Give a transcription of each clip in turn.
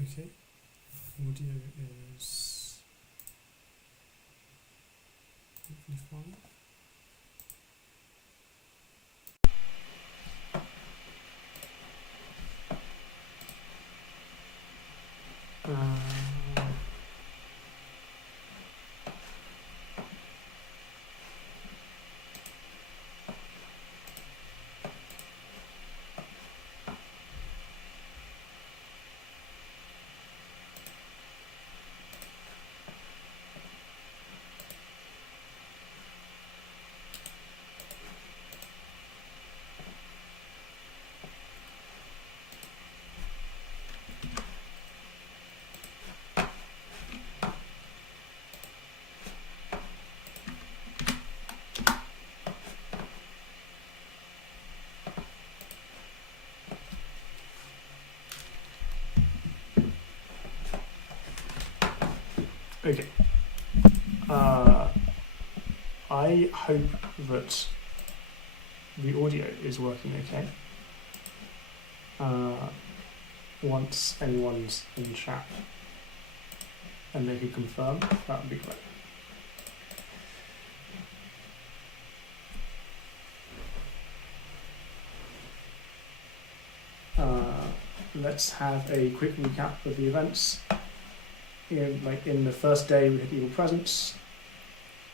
Okay, audio is hopefully fine. Okay. I hope that the audio is working okay. Once anyone's in chat and they could confirm, that would be great. Let's have a quick recap of the events. In the first day, we had evil presence.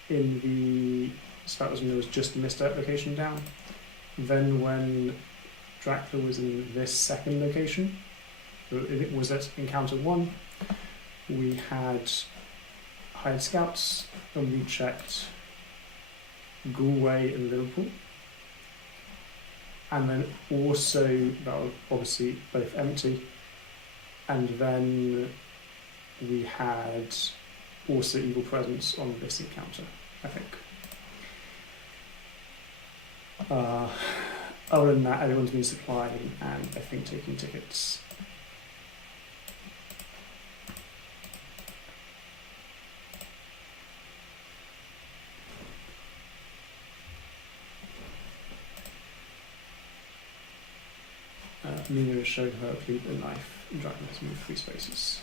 So that was when there was just a misdirect location down. Then when Dracula was in this second location, it was at Encounter 1, we had hired scouts and we checked Galway and Liverpool. And then also, that was obviously both empty. And then we had also evil presence on this encounter, I think. Other than that, everyone's been supplying and I think taking tickets. Nina is showing her a the knife and Dragon has moved 3 spaces.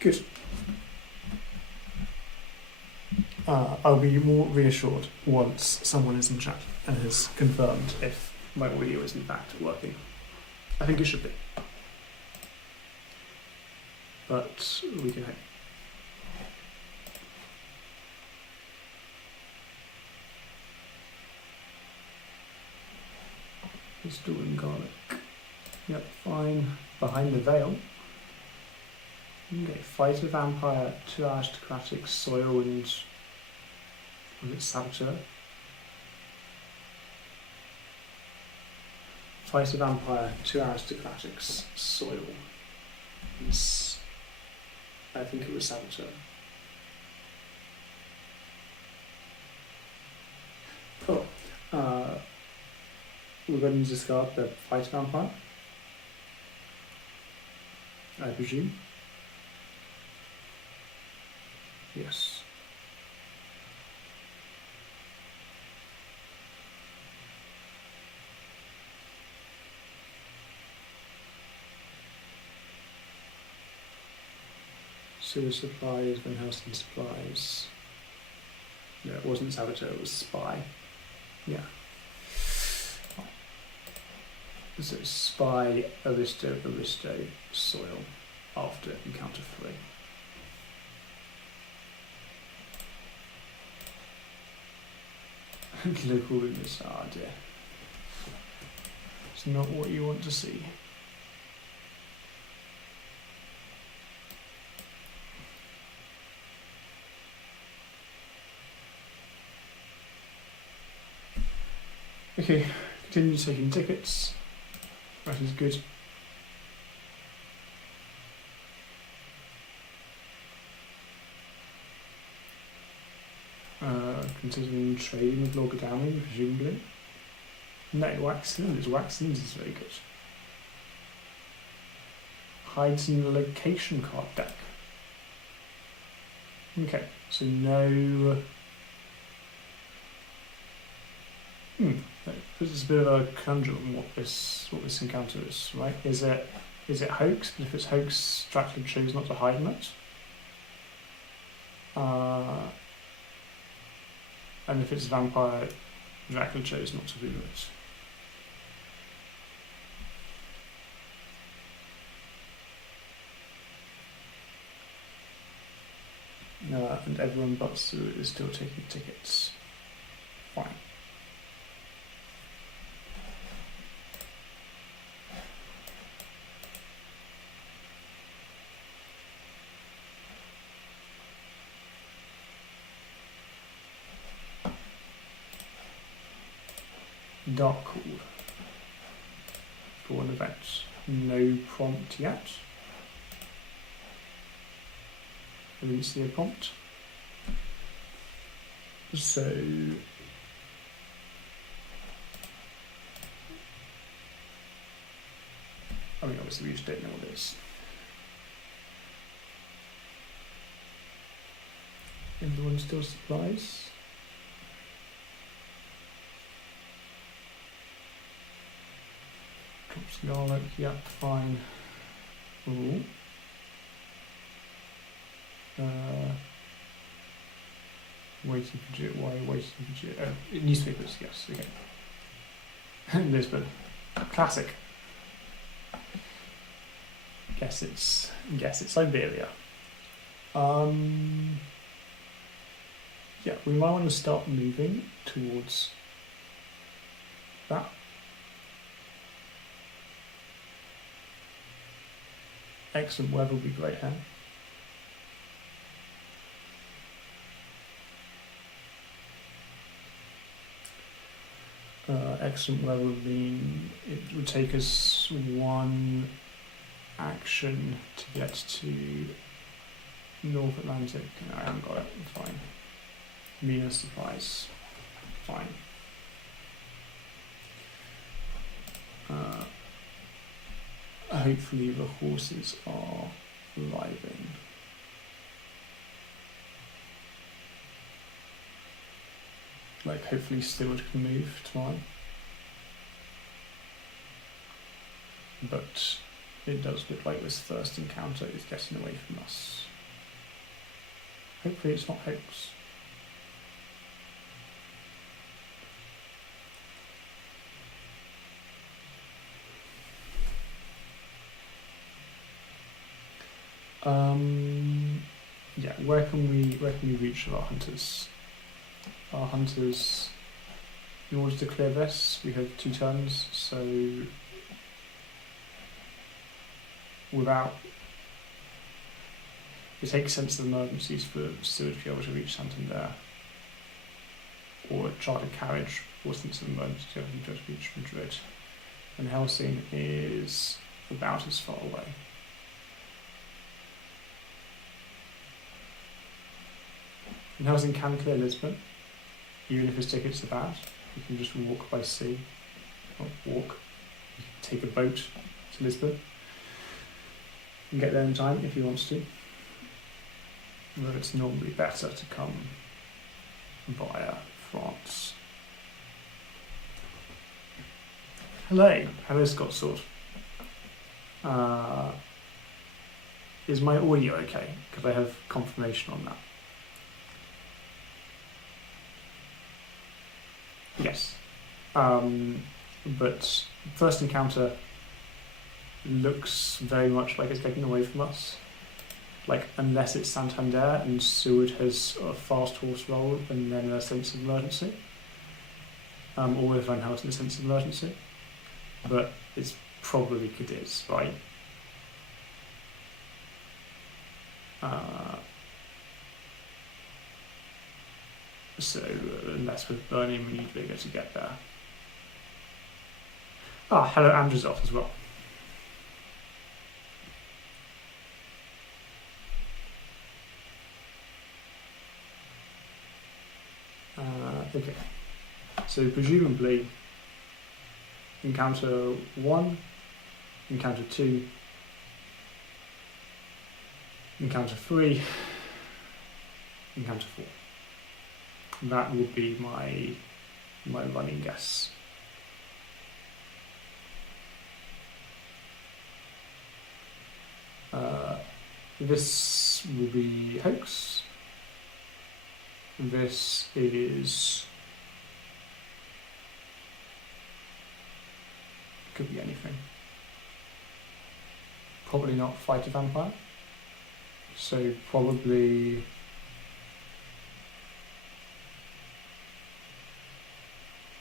Good. I'll be more reassured once someone is in chat and has confirmed if my audio is in fact working. I think it should be. But we can hope. Just doing garlic. Yep, fine. Behind the veil. Okay, fight a vampire, 2 aristocratic, soil and was it saboteur? Fight a vampire, 2 aristocratics, soil. I think it was saboteur. Oh, we're going to discard the fight vampire, I presume. Yes. Sewer supplies, Van Helsing supplies. No, it wasn't saboteur, it was spy. Yeah. So spy, aristo, soil after encounter 3. Local rumors, ah dear. It's not what you want to see. Okay, continue taking tickets. That is good. Considering trading with Lord Downing, presumably. No, wax cylinders. Wax cylinders is very good. Hides in the location card deck. Okay, so no. There's a bit of a conundrum what this encounter is, right? Is it hoax? But if it's hoax, Dracula chose not to hide in it. And if it's vampire, Dracula chose not to do it. And everyone but Sue is still taking tickets. Fine. Dark Call for an event. No prompt yet. I didn't see a prompt. So I mean, obviously we just don't know what it is. Everyone still supplies. Drops garlic, yep, fine. Ooh. Waiting for June. Why waiting for June? Newspapers, yes, okay. Lisbon. Classic. Guess it's Siberia. Yeah, we might want to start moving towards that. Excellent weather would be great here. Excellent weather would mean it would take us one action to get to North Atlantic. No, I haven't got it. Fine. Venus supplies. Fine. Hopefully the horses are arriving. Like, hopefully Stewart can move tomorrow. But it does look like this first encounter is getting away from us. Hopefully it's not hoax. Yeah, where can we reach our hunters? Our hunters, in order to clear this, we have 2 turns, so without, it takes sense of emergencies for Stewart to be able to reach Santander, or a chartered carriage, or sense of emergency to be able to reach Madrid. And Helsing is about as far away. And Helsing can clear Lisbon, even if his tickets are bad. You can just walk by sea. Not walk. You can take a boat to Lisbon and get there in time if he wants to. Although it's normally better to come via France. Hello Scott Sword. Is my audio okay? Because I have confirmation on that. Yes. But first encounter looks very much like it's getting away from us. Like, unless it's Santander and Seward has a fast horse roll and then a sense of emergency. Or if Van Helsing a sense of emergency. But it's probably Cadiz, right? So, unless with Burning, we need Vigor to get there. Hello, Andrzejov as well. Okay. So, presumably, encounter 1, encounter 2, encounter 3, encounter 4. That would be my running guess. This will be hoax. This is... could be anything. Probably not fight a vampire. So probably...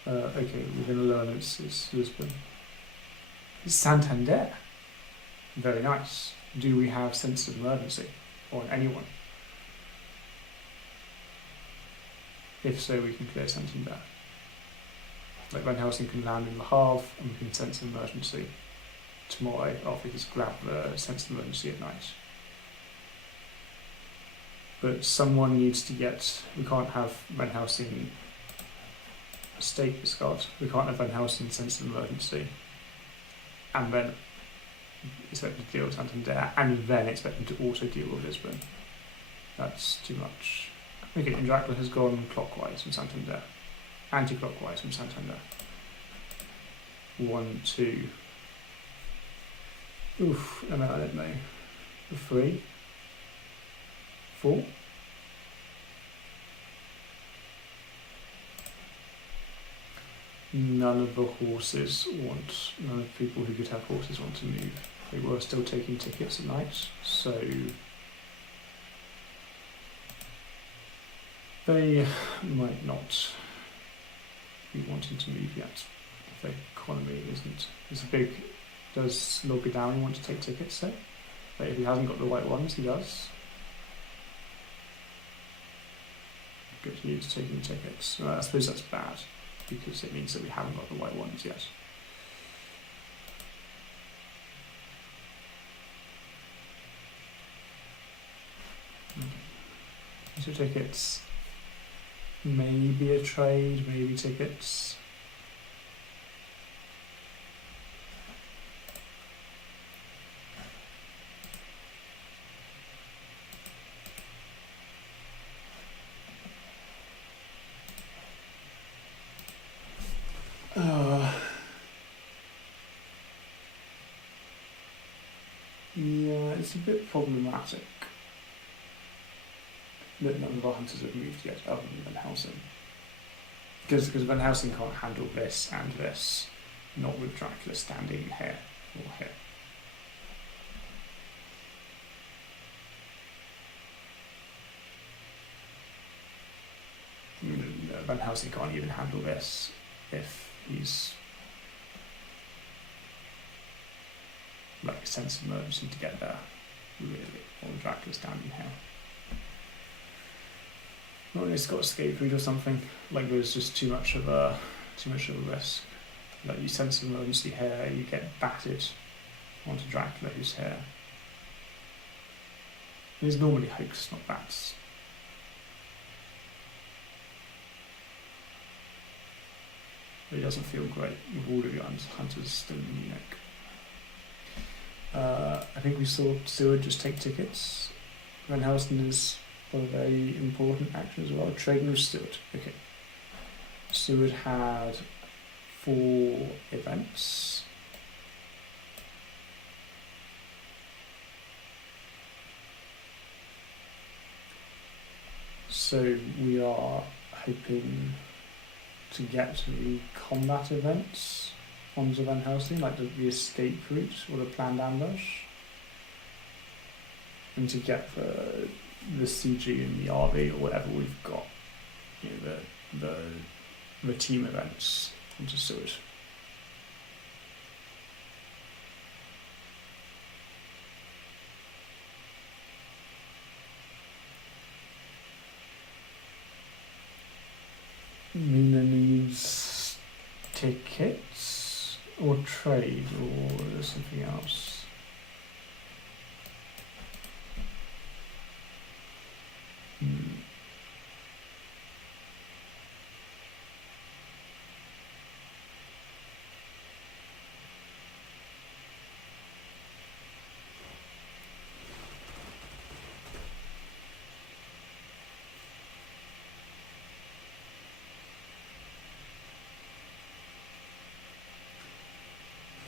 okay, we're going to learn it's Lisbon. It's Santander. Very nice. Do we have sense of emergency on anyone? If so, we can clear Santander. Like Van Helsing can land in Le Havre and we can sense an emergency tomorrow after he's grabbed the sense of emergency at night. But someone needs to get... we can't have Van Helsing state discard. We can't have Van Helsing sense of emergency and then expect him to deal with Santander and then expect him to also deal with Lisbon. That's too much. Okay, and Dracula has gone clockwise from Santander. Anti-clockwise from Santander. 1, 2. Oof, I don't know. 3. 4. None of the horses want, none of the people who could have horses want to move. They were still taking tickets at night, so they might not be wanting to move yet. If the economy is a big... does Lord Godalming want to take tickets though? But if he hasn't got the right ones, he does. Good, he is taking tickets. I suppose that's bad, because it means that we haven't got the right ones yet. So tickets, maybe a trade, maybe tickets. Yeah, it's a bit problematic that none of our hunters have moved yet, other than Van Helsing. Because Van Helsing can't handle this and this, not with Dracula standing here or here. Van Helsing can't even handle this if he's like a sense of emergency to get there, really, or Dracula standing here. Not really, it's got escape route or something. Like there's just too much of a risk. Like you sense of emergency here, you get batted onto Dracula who's here. It's normally hoax, not bats. But it doesn't feel great with all of your hunters still in Munich. I think we saw Seward just take tickets. Van Helsing is a very important action as well. Trading with Seward. Okay. Seward had 4 events. So we are hoping to get the combat events onto Van Helsing, like the escape route or the planned ambush, and to get the CG and the RV or whatever we've got, you know, the team events onto Seward. Mina needs tickets or trade or something else.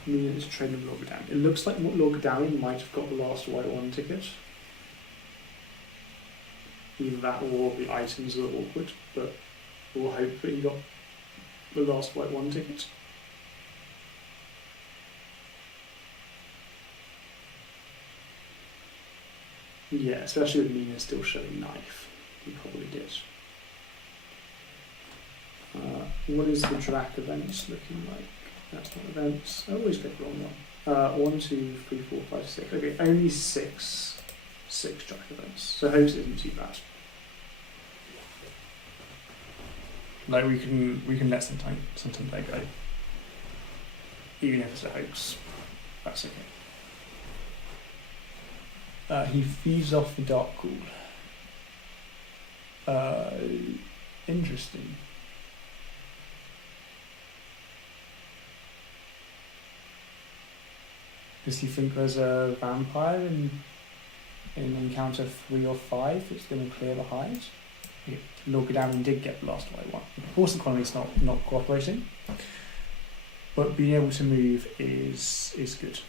Mina is trading with Lord Godalming. It looks like Lord Godalming might have got the last white one ticket. either that or the items were awkward, but we'll hope that he got the last white one ticket. Yeah, especially with Mina still showing knife. He probably did. What is the Drac events looking like? That's not events. I always get the wrong one. 1, 2, 3, 4, 5, 6. Okay, only six Drac events. So hoax isn't too bad. Like we can let sometimes they go. Even if it's a hoax. That's okay. He feeds off the Dark Call. Interesting. Does he think there's a vampire in encounter 3 or 5 that's going to clear the hide? Lord Godalming did get the last white one. The horse economy is not cooperating, but being able to move is good.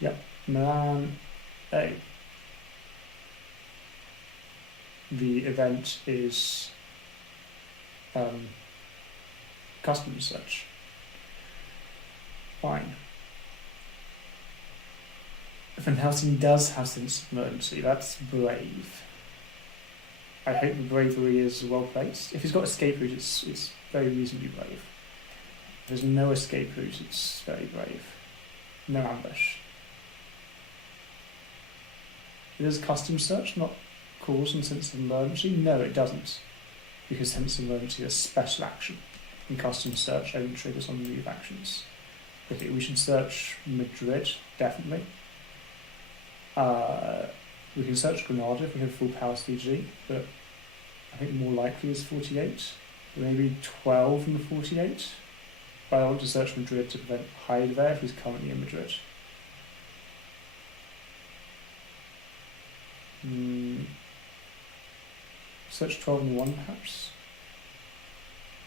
Yep, Milan A. The event is custom search. Fine. Van Helsing does have sense of emergency. That's brave. I hope the bravery is well placed. If he's got escape route, it's very reasonably brave. If there's no escape route, it's very brave. No ambush. Does custom search not cause and sense of emergency? No, it doesn't. Because sense of emergency is special action. And custom search only triggers on move actions. Okay, we should search Madrid, definitely. We can search Granada if we have full power CG, but I think more likely is 48. Maybe 12 and 48. But I want to search Madrid to prevent hide there if he's currently in Madrid. Search 12 and 1 perhaps?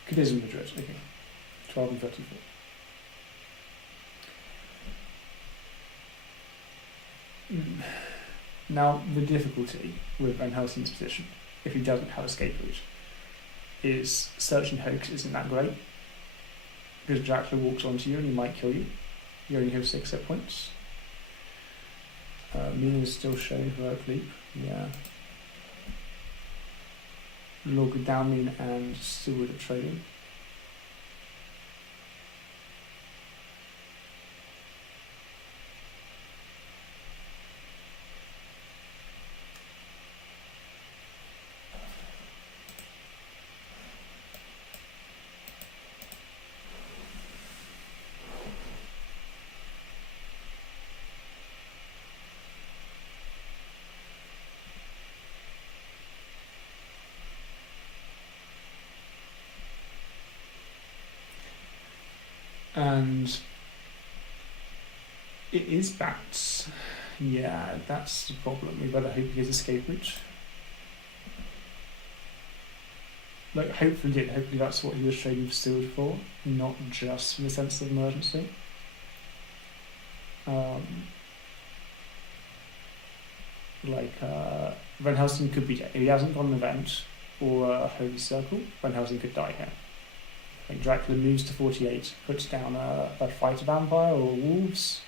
It is in Madrid, okay. 12 and 34. Now, the difficulty with Van Helsing's position, if he doesn't have escape route, is searching hoax isn't that great. Because Dracula walks onto you and he might kill you. You only have 6 hit points. Mina is still showing heroic leap, yeah. Lord Godalming and Steward are trading. And it is bats. Yeah, that's the problem. We better hope he has escape route. Like, hopefully that's what he was trading Steward for, not just for the sense of emergency. Van Helsing could be dead. If he hasn't got an event or a holy circle, Van Helsing could die here. Like Dracula moves to 48, puts down a fighter vampire or wolves.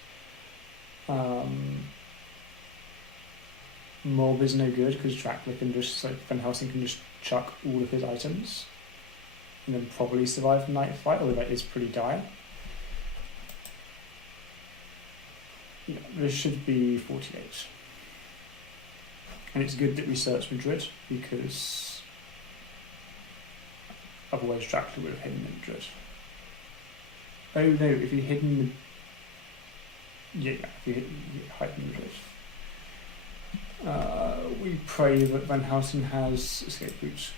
Mob is no good because Dracula can just, Van Helsing can just chuck all of his items and then probably survive the night fight, although that is pretty dire. Yeah, this should be 48. And it's good that we search Madrid because otherwise Dracula would have hidden in Madrid. Oh no, if you hidden if you hide in Madrid. We pray that Van Helsing has escape route,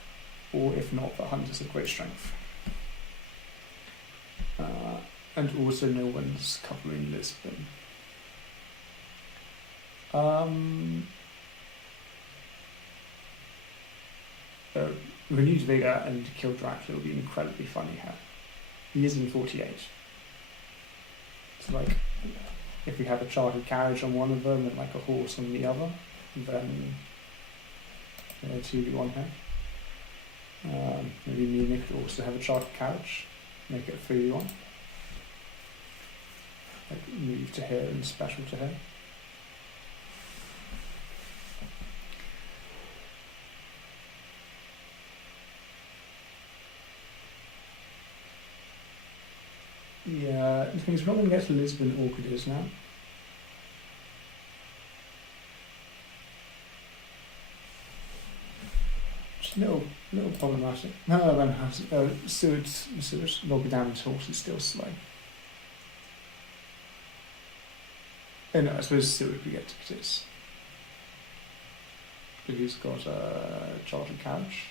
or if not, that Hunter's of great strength. And also no one's covering Lisbon. Renewed Vigor and kill Dracula will be incredibly funny here. He is in 48. It's like, if we have a chartered carriage on one of them and like a horse on the other, then 2v1 here. Maybe me and Nick could also have a chartered carriage, make it a 3v1. Like move to here and special to here. Yeah, the thing is, we're not going to get to Lisbon or Cadiz now. Just a little problematic. No, then Seward's Logadam's horse is still slow. Oh no, I suppose Seward we get to Cadiz. But he's got a chartered carriage.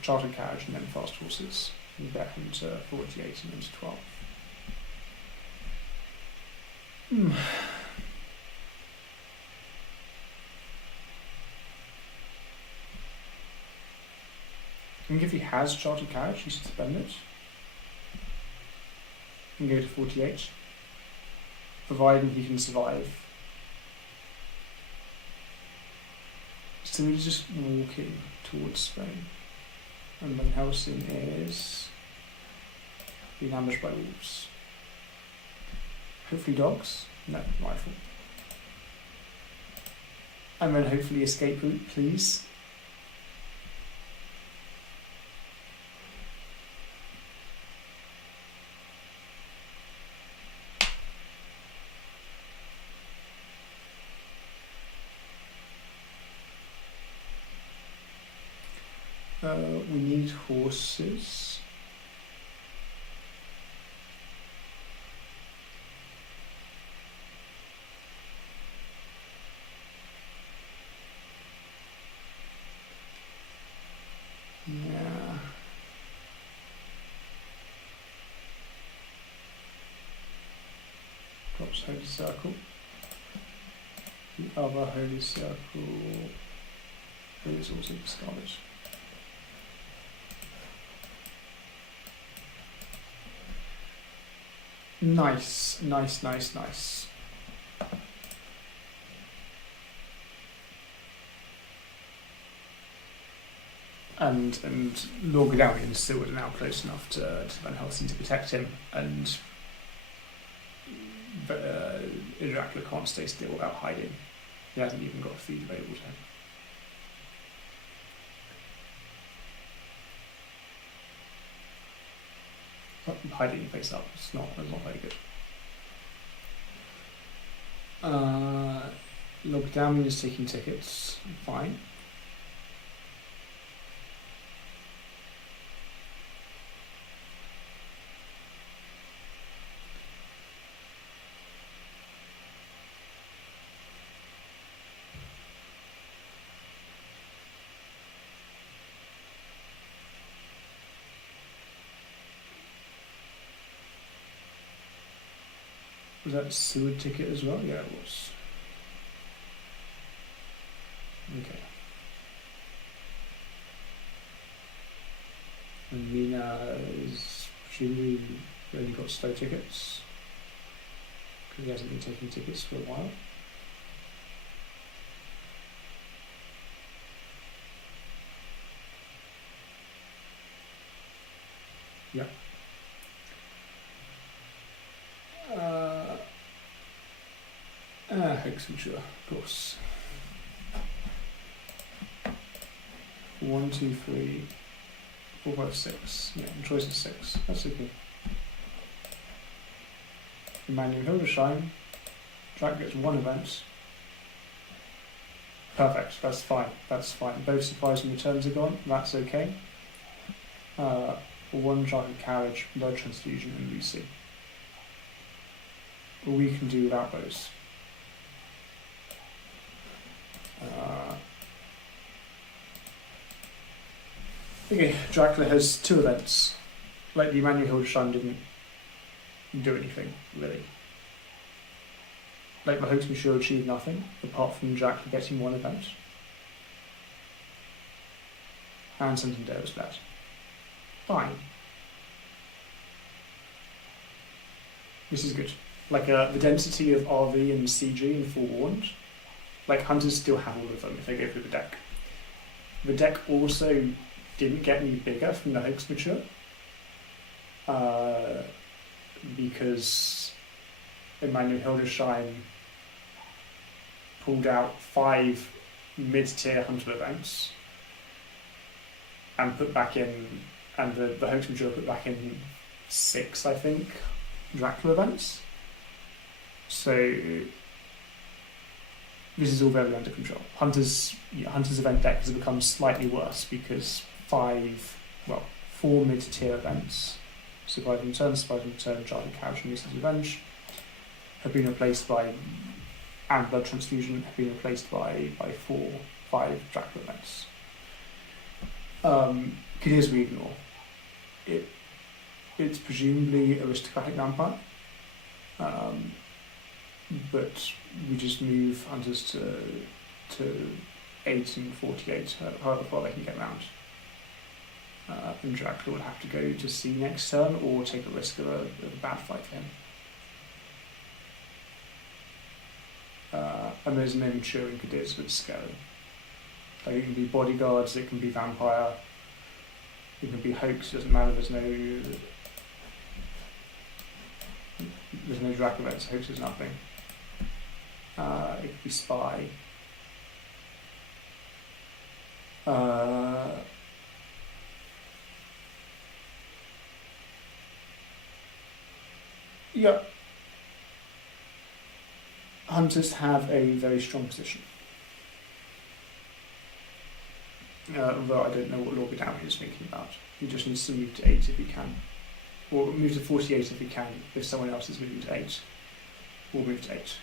Chartered carriage and then fast horses. We bet him to 48 and then to 12. I think if he has chartered carriage, he should spend it. And go to 48. Providing he can survive. So he's just walking towards Spain. And Van Helsing is being ambushed by wolves. Hopefully dogs. No, rifle. And then hopefully escape route, please. We need horses. Yeah. Drops Holy Circle. The other Holy Circle is also discarded. Nice. And Lord Godown and Seward are now close enough to Van Helsing to protect him, and Dracula can't stay still without hiding. He hasn't even got food available to him. Hiding your face up, that's not very good. Lockdown is taking tickets, fine. Was that a Seward ticket as well? Yeah, it was. Okay. And Mina is presumably only got slow tickets because he hasn't been taking tickets for a while. Yeah. Hexenture, of course. 1, 2, 3, 4, 5, 6. Yeah, choice is 6. That's okay. Emmanuel Hildesheim. Drac gets 1 event. Perfect, that's fine. Both surprise and returns are gone. That's okay. 1 chartered carriage, blood transfusion, and Lucy. We can do without those. Okay, Dracula has 2 events. Like the Emmanuel Hildesheim didn't do anything, really. like the Hoax Mature achieved nothing apart from Jack getting one event. And Santander was bad. Fine. This is good. Like the density of RV and CG and Forewarned, like Hunters still have all of them if they go through the deck. The deck also didn't get any bigger from the Hoax Mature. Because Emmanuel Hildesheim pulled out 5 mid-tier Hunter events and put back in, and the Hoax Mature put back in 6, I think, Dracula events. So this is all very under control. Hunter's event deck has become slightly worse because 4 mid-tier events, Surviving Return, Charging Carriage, and Useless Revenge, have been replaced by, and Blood Transfusion have been replaced by 5 Dracula events. Cadiz we ignore. It's presumably Aristocratic Vampire, but we just move Hunters to 8 and 48, however far they can get round. And Dracula would have to go to C next turn or take a risk of a bad fight for him. And there's no maturing Cadiz with scale. Like it can be bodyguards, it can be vampire, it can be hoax, it doesn't matter, there's no Dracula events, hoax is nothing. It could be spy. Yeah. Hunters have a very strong position. Although I don't know what Lord Godalming is thinking about. He just needs to move to 8 if he can. Or move to 48 if he can. If someone else is moving to 8, we'll move to 8.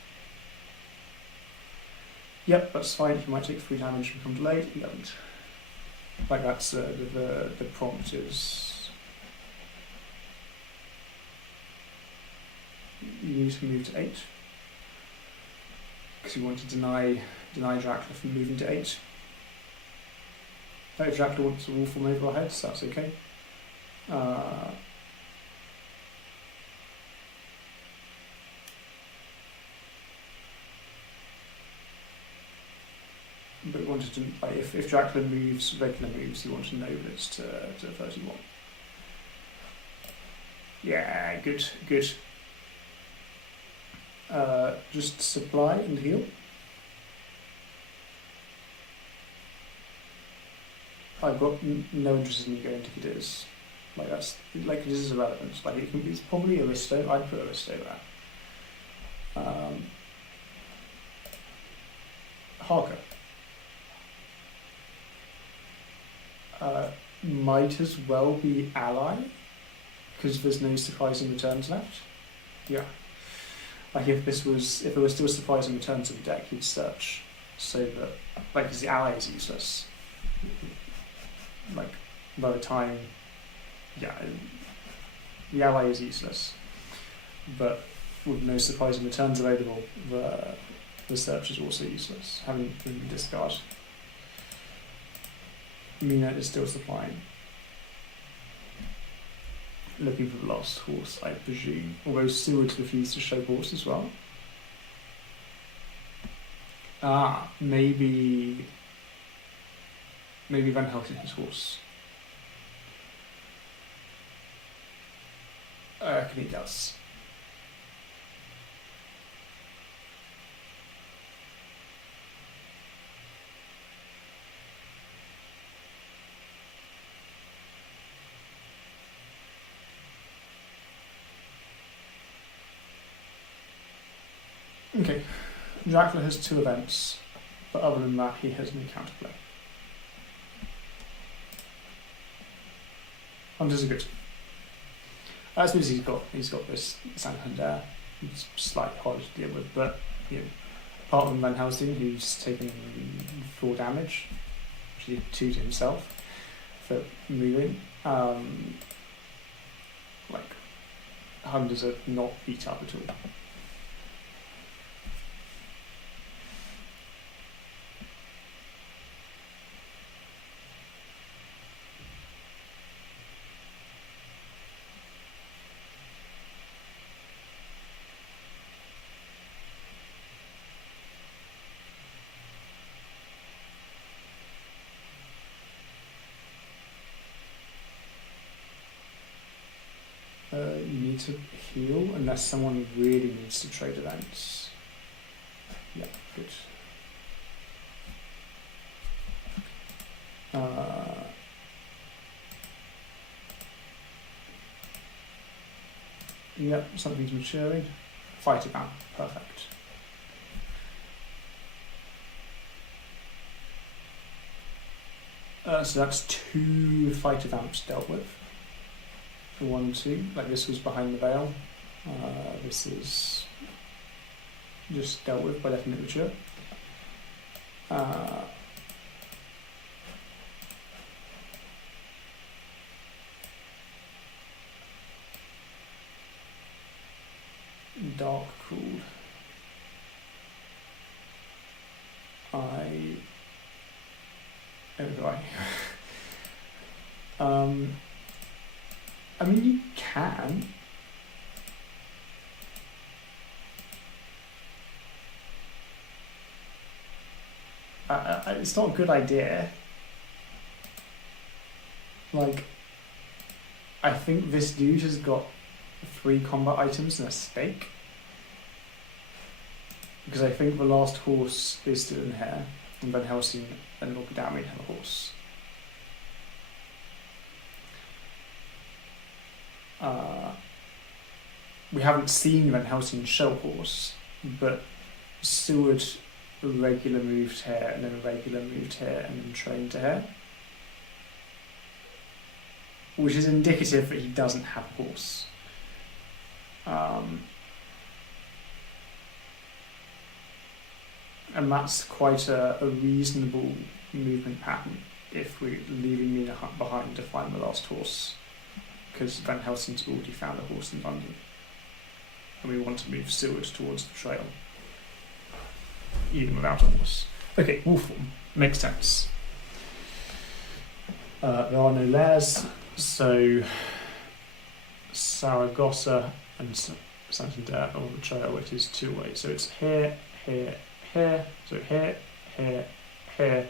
Yep, that's fine. He might take 3 damage and become delayed. He doesn't. Like that's the prompt is you need to move to 8 because you want to deny Dracula from moving to 8. If Dracula wants to wolf from over our heads, that's okay. But we wanted to, like, if Dracula moves, regular moves, you want to know that it's to 31. Yeah, good. Just supply and heal. I've got no interest in you going to Cadiz. Like that's like Cadiz is irrelevant. Like it's probably Aristo. I'd put Aristo there. Harker. Might as well be ally because there's no surprising returns left. Yeah. Like if there was still surprising returns in the deck, you'd search so that because the ally is useless. Like by the time, the ally is useless, but with no surprising returns available, the search is also useless. Having been discard. Mina is still supplying. Looking for the lost horse, I presume. Although Seward refused to show horse as well. Maybe Van Helsing his horse. I reckon he does. Okay, Dracula has 2 events, but other than that, he has no counterplay. Hunters are good. That's because he's got this Santander. It's slightly harder to deal with, but apart from Van Helsing, who's taken 4 damage, actually 2 to himself for moving. Hunters are not beat up at all. need to heal unless someone really needs to trade events. Yeah, good. Yep, something's maturing. Fight event, perfect. So that's 2 fight events dealt with. 1, 2, like this was behind the veil. This is just dealt with by definite mature. Dark cooled. I mean, you can. It's not a good idea. Like, I think this dude has got 3 combat items and a stake. Because I think the last horse is still in here, and Van Helsing and Lord Godalming have a horse. We haven't seen Van Helsing show a horse, but Seward regular moved here, and then regular moved here, and then trained to here. Which is indicative that he doesn't have a horse. And that's quite a reasonable movement pattern if we're leaving Mina behind to find the last horse. Because Van Helsing's already found a horse in London. And we want to move Seward towards the trail. Even without a horse. Okay, wolf form. Makes sense. There are no lairs, so Saragossa and Santander are on the trail, which is 2 ways. So it's here, here, here, so here, here, here,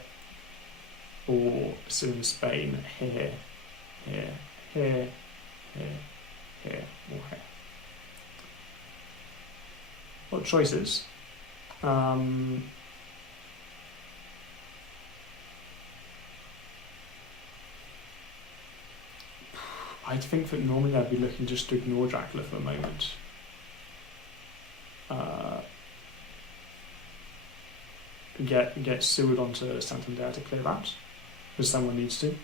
or so in Spain, here, here, here, here, here, or here. What choices? I think that normally I'd be looking just to ignore Dracula for a moment. Get Seward onto Santander to clear that, because someone needs to.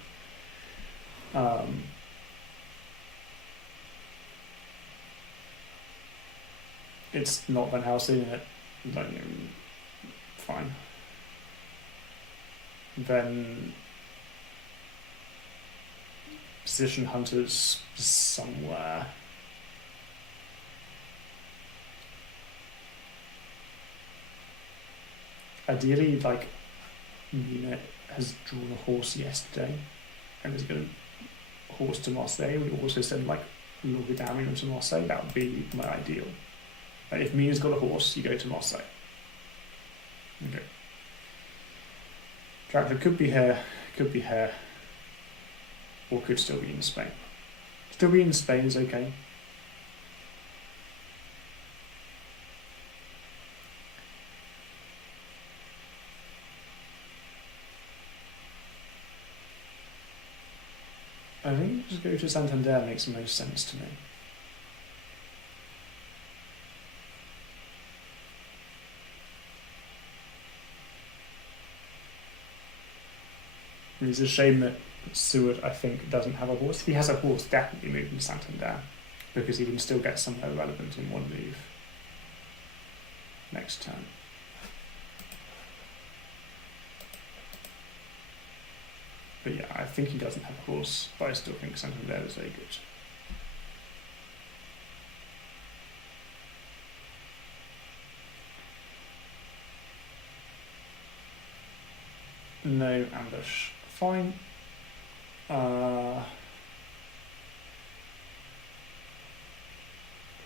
It's not Van Helsing in it. Like, fine. Then position hunters somewhere. Ideally, like, Mina has drawn a horse yesterday and is going to horse to Marseille. We also said, like, Lord Godalming to Marseille. That would be my ideal. Like, if Mina's got a horse, you go to Marseille. Okay. Dracula could be here, or could still be in Spain. Still be in Spain is okay. I think just go to Santander makes the most sense to me. It's a shame that Seward, I think, doesn't have a horse. If he has a horse, definitely move him to Santander, because he can still get somewhere relevant in 1 move next turn. But yeah, I think he doesn't have a horse, but I still think Santander is very good. No ambush. Fine.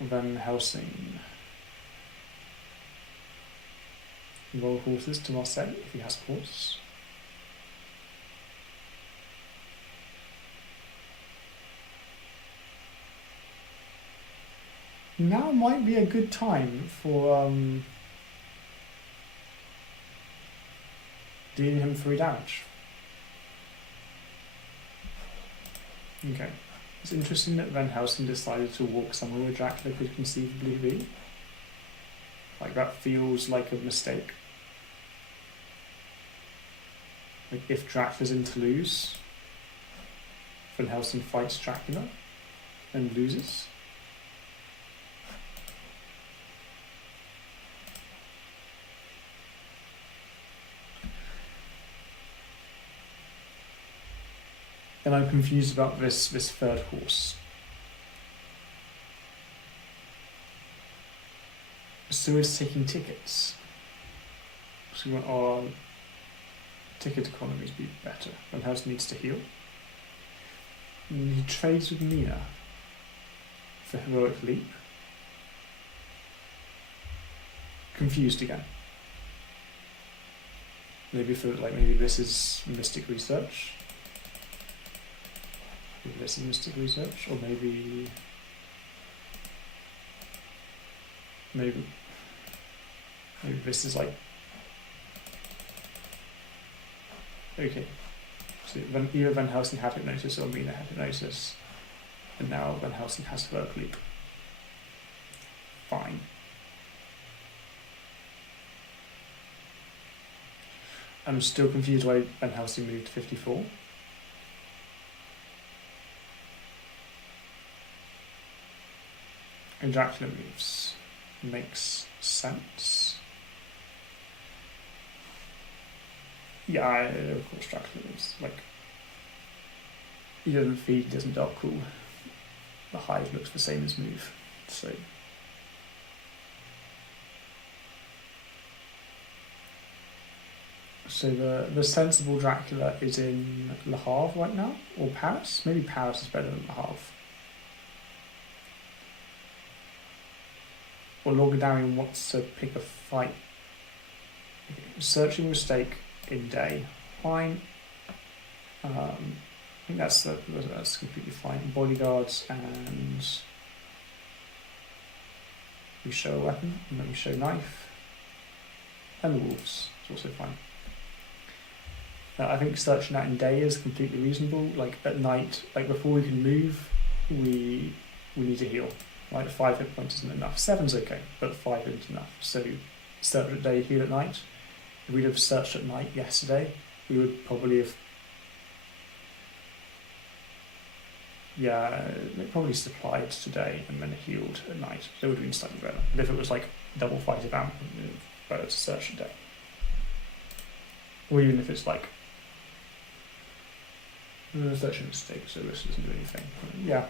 Van Helsing. Roll horses to Marseille if he has a horse. now might be a good time for dealing him 3 damage. Okay. It's interesting that Van Helsing decided to walk somewhere where Dracula could conceivably be. Like, that feels like a mistake. Like, if Dracula's in Toulouse, Van Helsing fights Dracula and loses. And I'm confused about this third horse. So is taking tickets. So we want our ticket economies to be better. Van Helsing needs to heal. And he trades with Mina for Heroic Leap. Confused again. Maybe this is Mystic Research. Maybe this is Mystic Research, or maybe this is like, okay. So either Van Helsing had hypnosis or Mina had hypnosis, and now Van Helsing has Heroic Leap. Fine. I'm still confused why Van Helsing moved to 54. And Dracula moves. Makes sense. Yeah, of course Dracula moves. Like, he doesn't feed, he doesn't dark cool. The hive looks the same as move. So the sensible Dracula is in Le Havre right now, or Paris. Maybe Paris is better than Le Havre. Or Lorgadarian wants to pick a fight. Searching mistake in day. Fine. I think that's completely fine. Bodyguards, and we show a weapon, and then we show knife. And the wolves. It's also fine. I think searching that in day is completely reasonable. Like, at night, like before we can move, we need to heal. Like, 5 hit points isn't enough. 7's okay, but 5 isn't enough. So search at day, heal at night. If we'd have searched at night yesterday, we would probably have, probably supplied today and then healed at night. So it would have been slightly better. But if it was like double 5 of amp, better to search at day. Or even if it's like search a mistake, so this doesn't do anything. Yeah,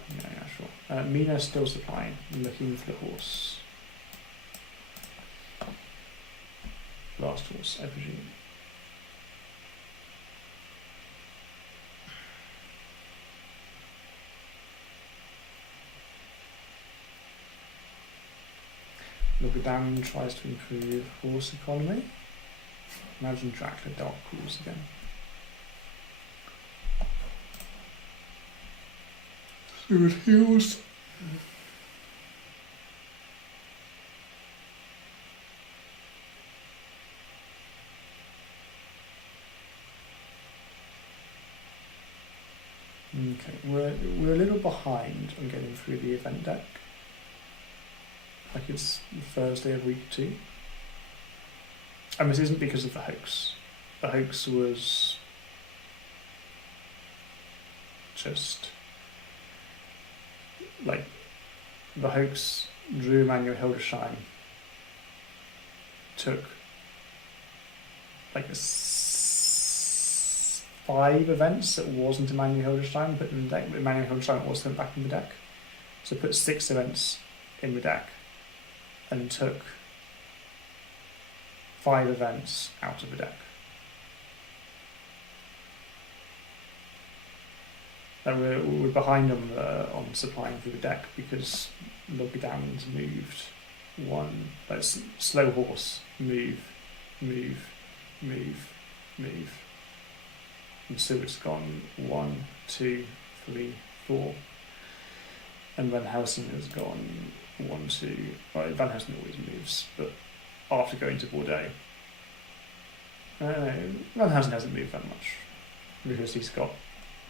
sure. Mina's still supplying, looking for the horse. Last horse, I presume. Lorgadarian tries to improve horse economy. Imagine Dracula dark cools again. So it heals. Okay, we're a little behind on getting through the event deck. Like, it's Thursday of week 2. And this isn't because of the hoax. The hoax was just like, the hoax drew Emmanuel Hildesheim, took like 5 events that wasn't Emmanuel Hildesheim, put them in the deck, but Emmanuel Hildesheim also went back in the deck. So put 6 events in the deck and took 5 events out of the deck. And we're behind on supplying through the deck because Lorgadarian's moved 1. That's slow horse, move. And so it's gone 1, 2, 3, 4. And Van Helsing has gone 1, 2. Well, Van Helsing always moves, but after going to Bordeaux, Van Helsing hasn't moved that much because he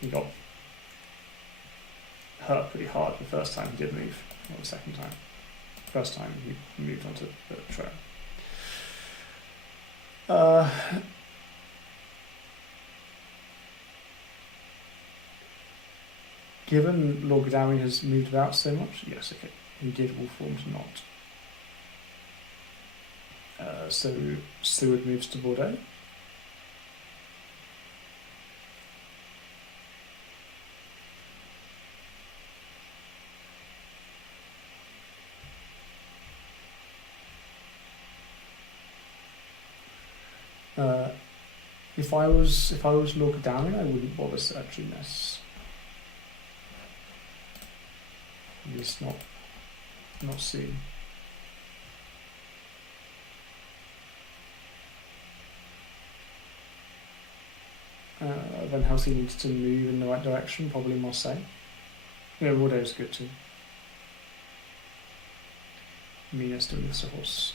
got hurt pretty hard the first time he did move, not the second time. First time he moved onto the trail. Given Lord Godalming has moved about so much, yes, okay, he did all forms not. So Seward moves to Bordeaux. If I was Lord Godalming, I wouldn't bother searching this. It's not seen. Van Helsing needs to move in the right direction, probably Marseille. Yeah, Bordeaux's good too. Mina still needs a horse.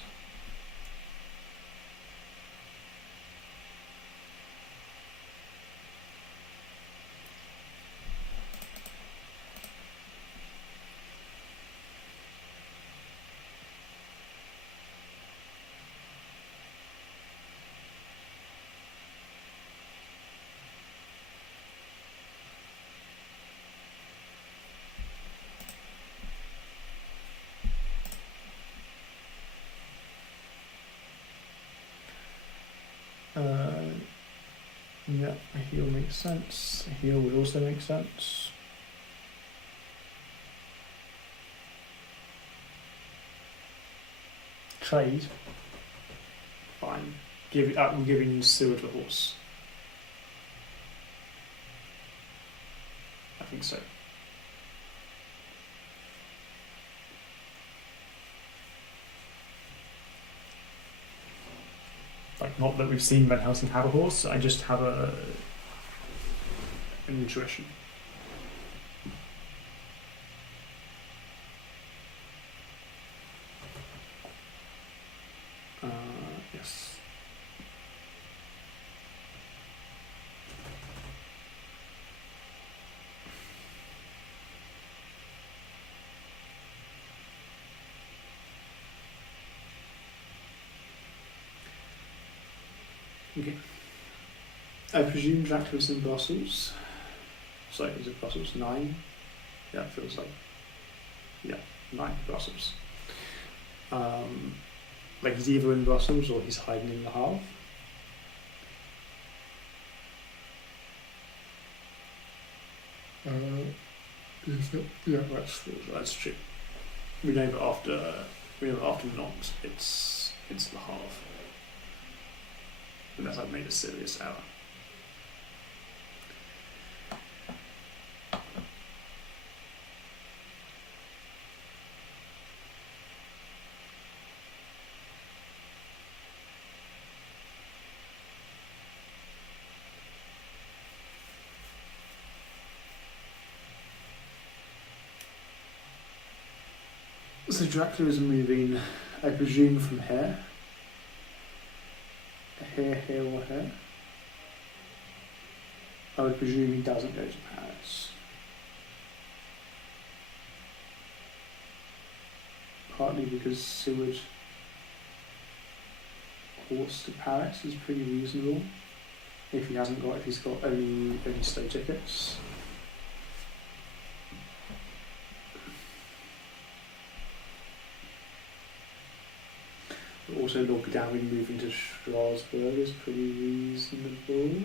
Yeah, a heel makes sense. A heel would also make sense. Trade. Fine. I'm giving Seward the horse. I think so. Like, not that we've seen Van Helsing have a horse, I just have an intuition. Yes. Okay. I presume Dracula's in Brussels. Sorry, is it Brussels? 9? Yeah, it feels like. Yeah, 9 Brussels. Like he's either in Brussels or he's hiding in the Havre. Yeah, that's true. We know that after Nantes, it's the Havre. Unless I've made a serious error. So Dracula is moving, I presume, from here. Here, or here. I would presume he doesn't go to Paris. Partly because Seward horse to Paris is pretty reasonable. If he's got only slow tickets. But also Lord Godalming moving to Strasbourg is pretty reasonable.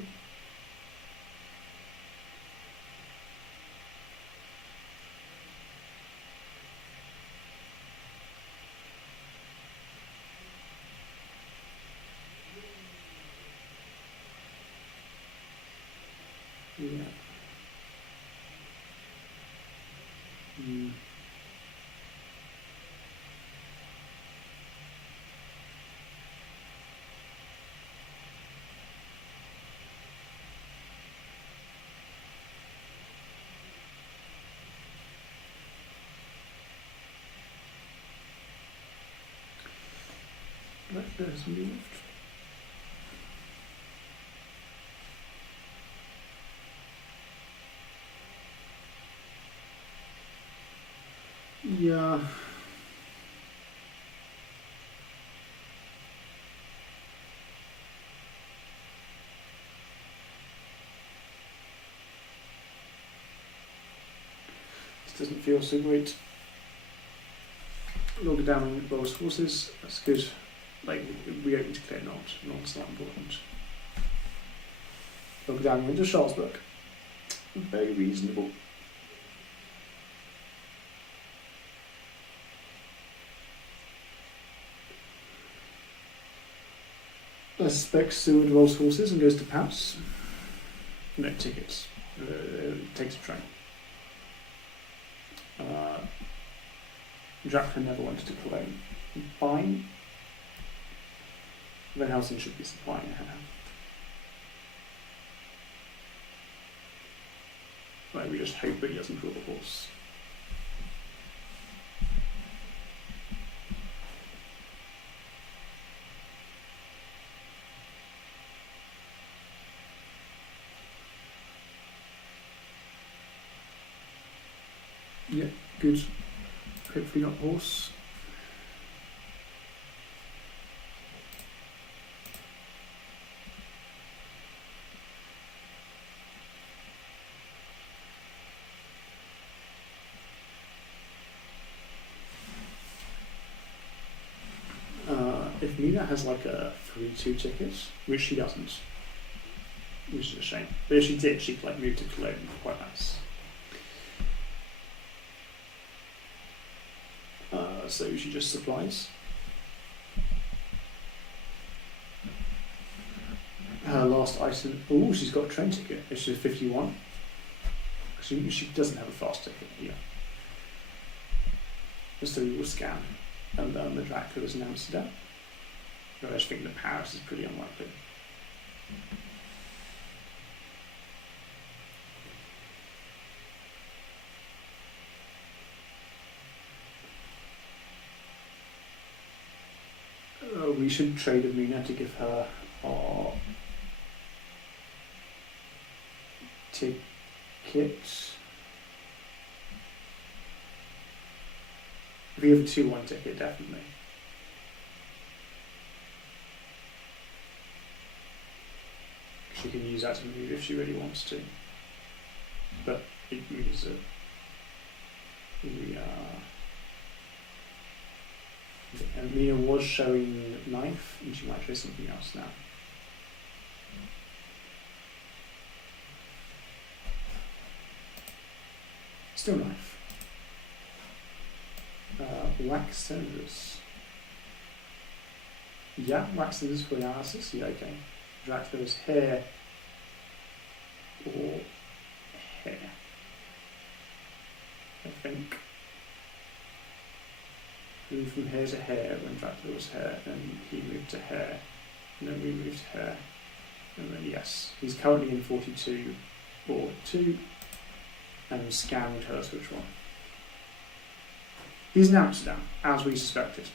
Yeah. Director has moved. Yeah. This doesn't feel so great. Log down Rolls Horses, that's good. Like, we don't need to clear Nod's not important. Log down into Charlesburg. Very reasonable. I suspect Seward rolls horses and goes to Paris. No tickets. Takes a train. Dracula never wanted to Cologne. Fine. Van Helsing should be supplying her. Like, we just hope that he doesn't draw the horse. Yeah, good. Hopefully not horse. If Nina has like a 3-2 ticket, which she doesn't, which is a shame. But if she did, she could like move to Cologne, quite nice. So she just supplies. Her last item. Oh, she's got a train ticket. She's 51. She doesn't have a fast ticket. Yeah. So we will scan and learn the Dracula is in Amsterdam. But I just think that Paris is pretty unlikely. We should trade Amina to give her our ticket. If we have a 2-1 ticket, definitely. She can use that to move if she really wants to. But it means that we are. And Mia was showing knife, and she might show something else now. Still knife. Wax cylinders. Yeah, wax cylinders for analysis. Yeah, okay. Dracula's hair or hair. I think. Moved from hair to hair when Dracula was hair, and he moved to hair, and then we moved to hair, and then yes, he's currently in 42 or 2, and scan will tell us which one. He's in Amsterdam, as we suspected.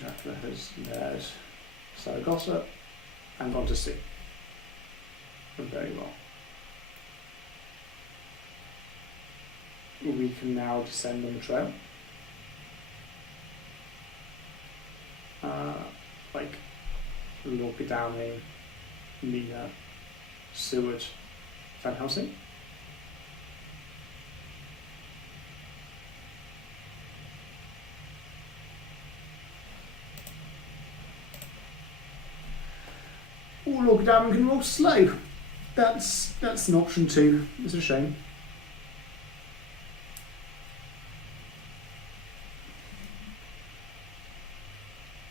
Dracula has led Saragossa and gone to sea. Very well. We can now descend on the trail. Like Lorca Downing, Nina, Seward, Van Helsing. Or Lorca Downing can roll slow. That's an option too. It's a shame.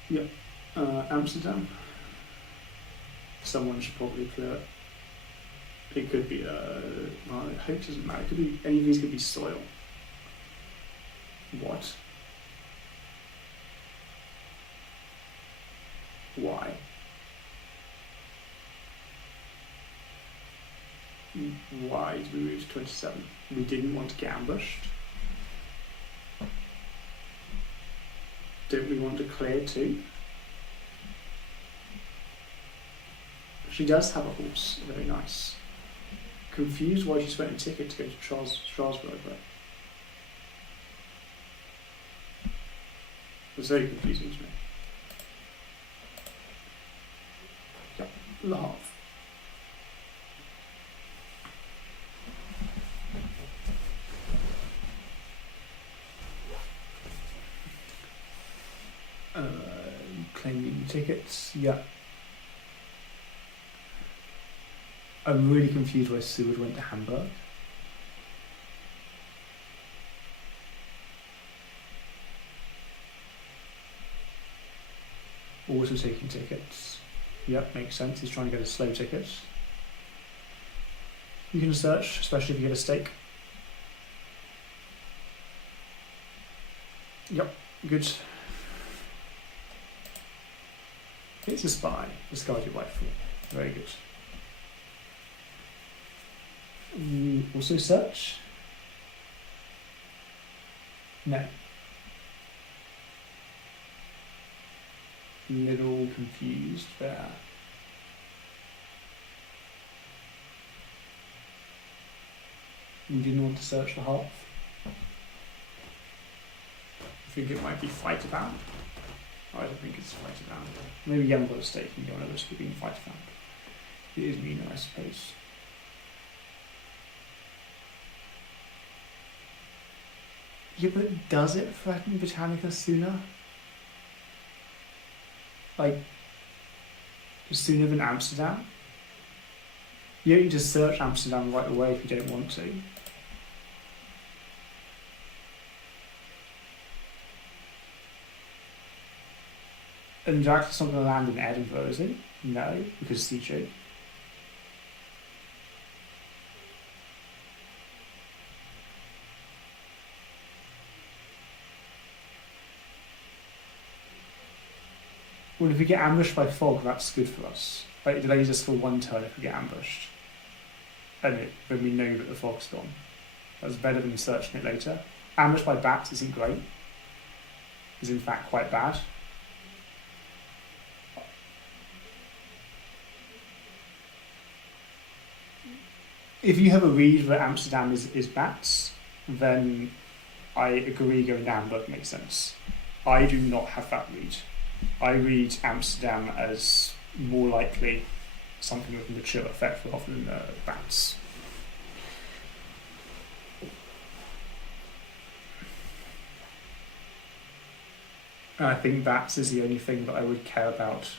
Yep. Amsterdam. Someone should probably clear it. It could be, well, I hope it doesn't matter. It could be, any of these could be soil. What? Why? Why did we move to 27? We didn't want to get ambushed. Don't we want to clear too? She does have a horse, very nice. Confused why she spent a ticket to go to Strasbourg, but it was very confusing to me. Yep, Le Havre. Claiming tickets, yeah. I'm really confused why Seward went to Hamburg. Also taking tickets. Yep, makes sense. He's trying to get a slow ticket. You can search, especially if you get a stake. Yep, good. It's a spy. Discarded white fool. Very good. Also search? No. Little confused there. We didn't want to search the hearth. I think it might be fight abound. I don't think it's fight abound. Maybe you haven't got a stake and you don't want to risk it being fight abound. It is meaner, I suppose. Yeah, but does it threaten Britannica sooner? Like, sooner than Amsterdam? You don't need to search Amsterdam right away if you don't want to. And Drax not going to land in Edinburgh, is it? No, because CJ. Well, if we get ambushed by fog, that's good for us. Like, it delays us for one turn if we get ambushed. And when we know that the fog's gone. That's better than searching it later. Ambush by bats isn't great. It's in fact quite bad. If you have a read that Amsterdam is bats, then I agree going to Hamburg makes sense. I do not have that read. I read Amsterdam as more likely something with a mature effect rather than bats. And I think bats is the only thing that I would care about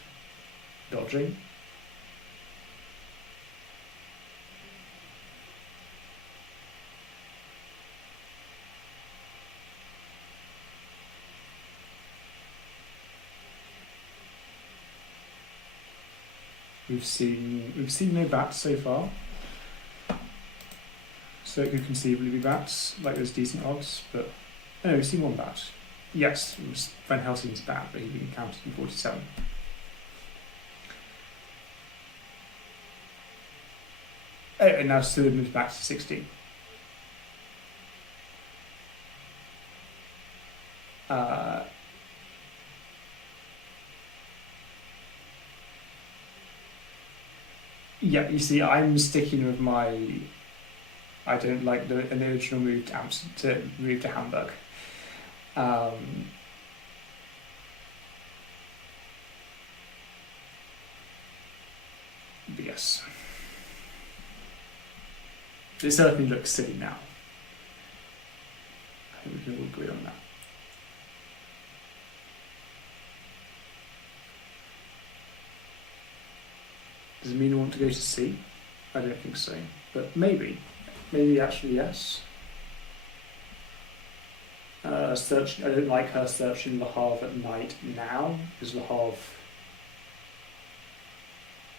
dodging. We've seen no bats so far, so it could conceivably be bats. Like there's decent odds, but no, we've seen one bat. Yes, it was Van Helsing's bat, but he'd been counted in 47. Oh, and now Seward moves back to 16. Yeah, you see, I'm sticking with my. I don't like the original move to Hamburg. But yes, it certainly looks silly now. I think we can all agree on that. Does it mean I want to go to C? I don't think so, but maybe. Maybe actually yes. Search. I don't like her searching Le Havre at night now, because Le Havre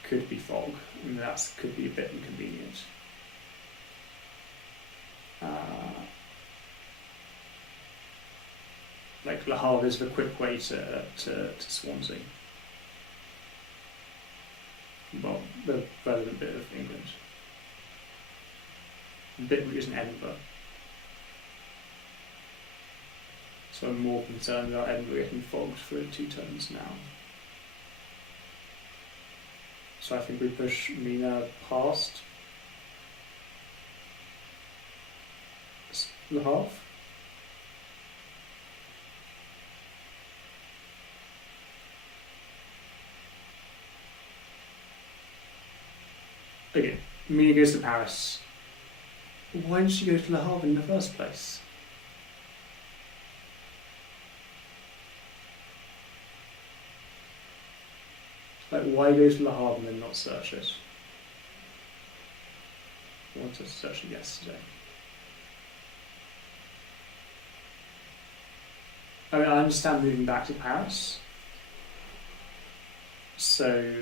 could be fog, and that could be a bit inconvenient. Like Le Havre is the quick way to Swansea. Well, the relevant bit of England. bit route is in Edinburgh. So I'm more concerned about Edinburgh getting fogged for 2 turns now. So I think we push Mina past the half. Okay, Mina goes to Paris. Why did she go to Le Havre in the first place? Like, why go to Le Havre and then not search it? I wanted to search it yesterday. I mean, I understand moving back to Paris. So,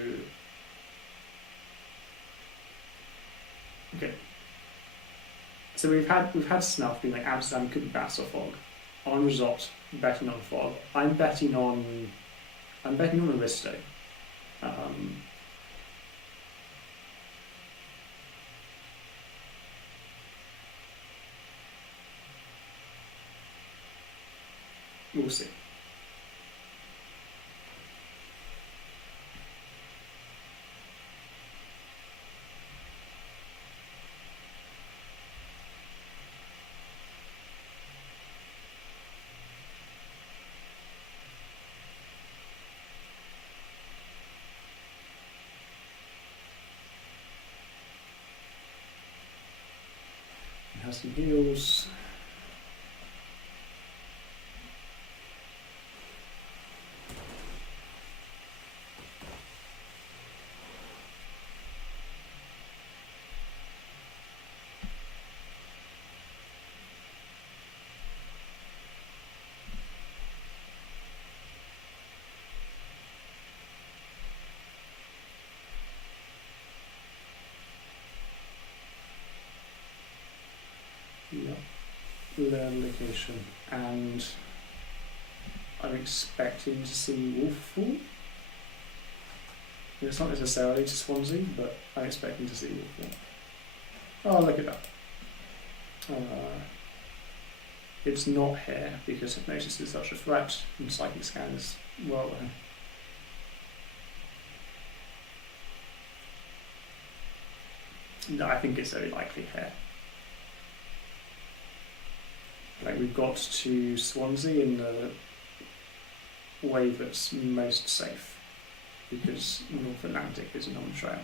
okay. So we've had snuff being like Amsterdam could be Bass or Fog. On result, betting on Fog. I'm betting on Aristo. We'll see. It has some heals. Yep. Learn location, and I'm expecting to see Wolffall. It's not necessarily to Swansea, but I'm expecting to see Wolffall. Oh, look at that. It's not here because Hypnosis is such a threat, and Psychic Scan is well there. No, I think it's very likely here. Like, we've got to Swansea in the way that's most safe, because North Atlantic is a non-trail.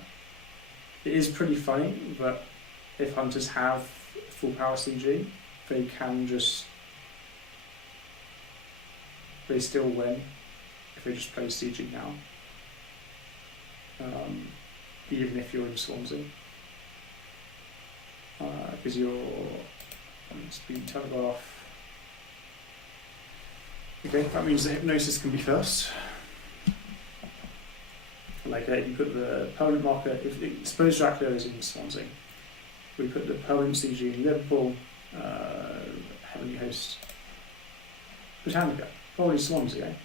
It is pretty funny that if hunters have full power CG, they still win if they just play CG now, even if you're in Swansea, because speed telegraph. Okay, that means the Hypnosis can be first. Like, you put the permanent marker, suppose Dracula is in Swansea, we put the permanent CG in Liverpool, Heavenly Host, Britannica, probably Swansea,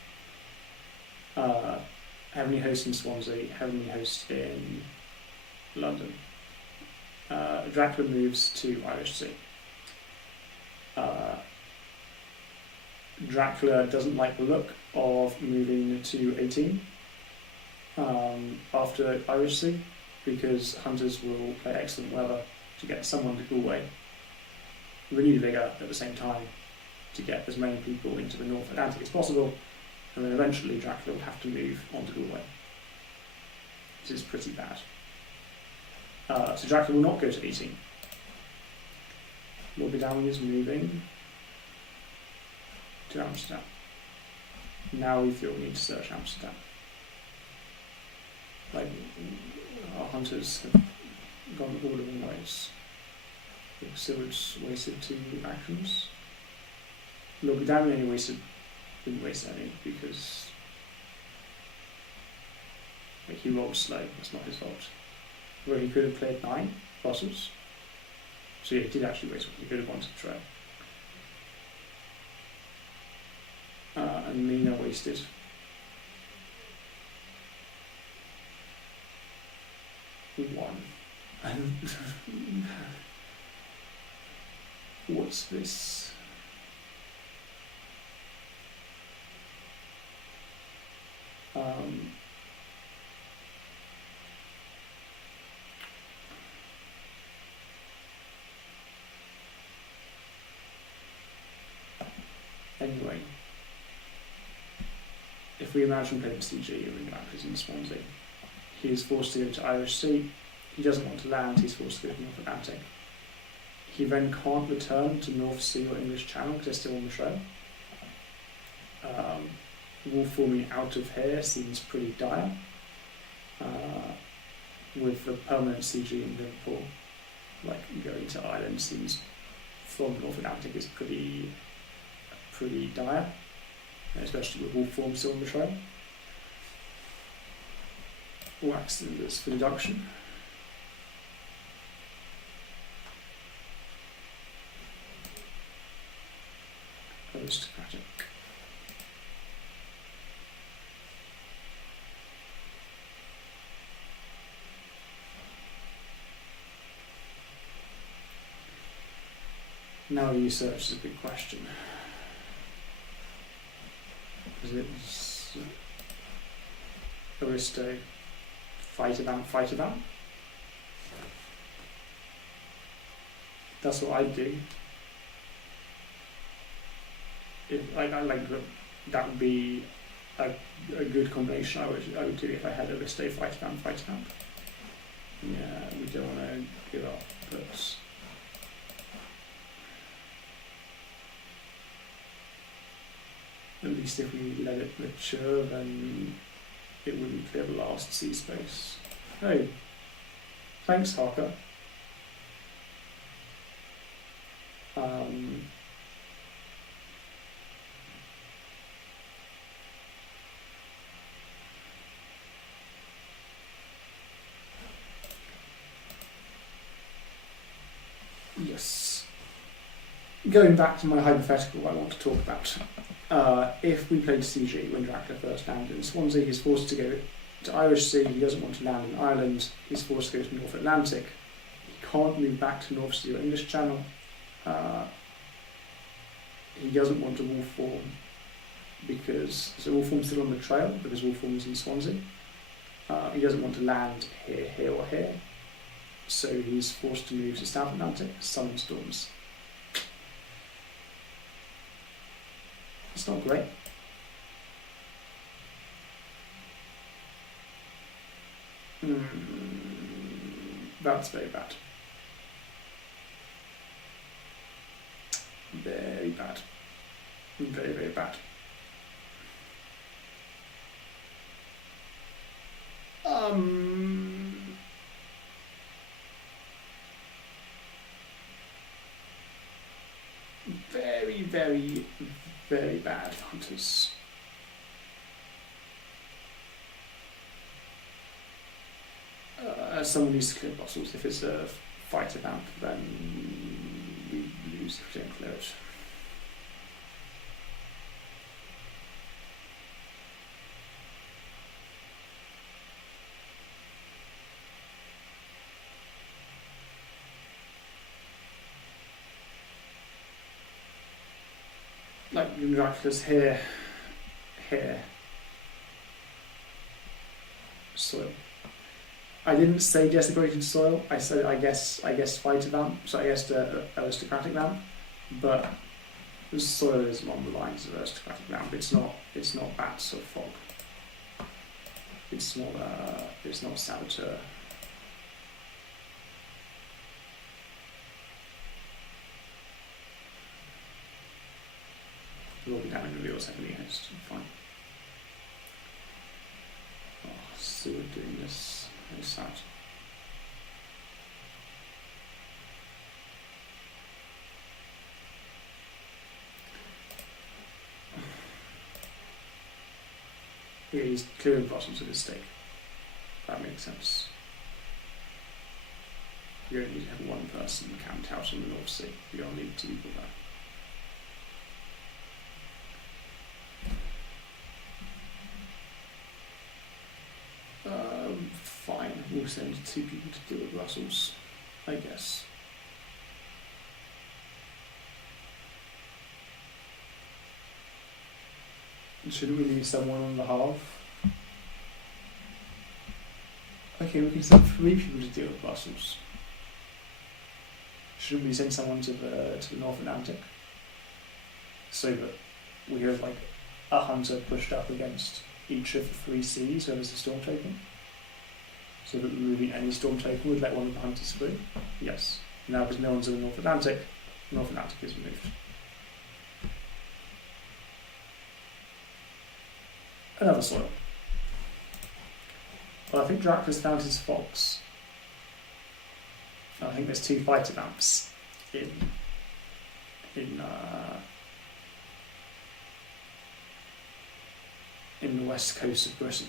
Heavenly Host in Swansea, Heavenly Host in London. Dracula moves to Irish Sea. Dracula doesn't like the look of moving to 18 after Irish Sea, because hunters will play excellent weather to get someone to Galway, renewed vigour at the same time to get as many people into the North Atlantic as possible, and then eventually Dracula will have to move onto Galway. This is pretty bad. So Dracula will not go to 18. Lord Godalming is moving to Amsterdam. Now we feel we need to search Amsterdam. Like, our hunters have gone all different ways. Seward's wasted 2 actions. Lord Godalming only didn't waste any because he rolled slow, that's not his fault. Where he could have played 9 bosses. So yeah, he did actually waste what he could have wanted to try. And Mina wasted. One. And What's this? Anyway, if we imagine playing CG and Blackers in Swansea, he is forced to go to Irish Sea. He doesn't want to land, he's forced to go to North Atlantic. He then can't return to North Sea or English Channel because they're still on the trail. Wolf forming out of here seems pretty dire. With the permanent CG in Liverpool, like going to Ireland seems from North Atlantic is pretty dire, especially with wolf form still on the trail. Wax cylinders for deduction. Aristocratic. Now research is a big question. Because it's Aristo, fighter van. That's what I'd do. If I like that would be a good combination. I would do if I had Aristo, fighter van. Yeah, we don't want to give up, but. At least if we let it mature, then it wouldn't clear the last sea space. Oh, thanks, Harker. Yes. Going back to my hypothetical, I want to talk about. If we played CG when Dracula first landed in Swansea, he's forced to go to Irish Sea, he doesn't want to land in Ireland, he's forced to go to North Atlantic, he can't move back to North Sea or English Channel, he doesn't want to wolf form because, so wolf form's still on the trail because wolf form is in Swansea, he doesn't want to land here or here, so he's forced to move to South Atlantic, sun and storms. It's not great. That's very bad. Very bad. Very, very bad. Very, very, very bad hunters. Someone needs to clear bottles. If it's a fighter vamp, then we lose if we don't clear it. Like Dracula's here. Soil. I didn't say desecrated soil. I said I guess fighter vamp. So I guess the aristocratic vamp, but the soil is along the lines of aristocratic vamp. It's not bats or fog. It's not saboteur. We'll be having reveals heavily host. Fine. Oh, so we're doing this. Very sad. Yeah, he's clearing bottles of his stake. That makes sense. You only need to have one person camped out on the North Sea. You don't need two people there. Fine, we'll send two people to deal with Brussels, I guess. Shouldn't we leave someone on the half? Okay, we can send 3 people to deal with Brussels. Shouldn't we send someone to the North Atlantic? So that we have like a hunter pushed up against each of the 3 seas where there's a storm token? So that removing any storm token would let one of the hunters through? Yes. Now there's no one's in the North Atlantic is removed. Another soil. Well, I think Dracula's found his fox. I think there's 2 fighter vamps in the west coast of Britain.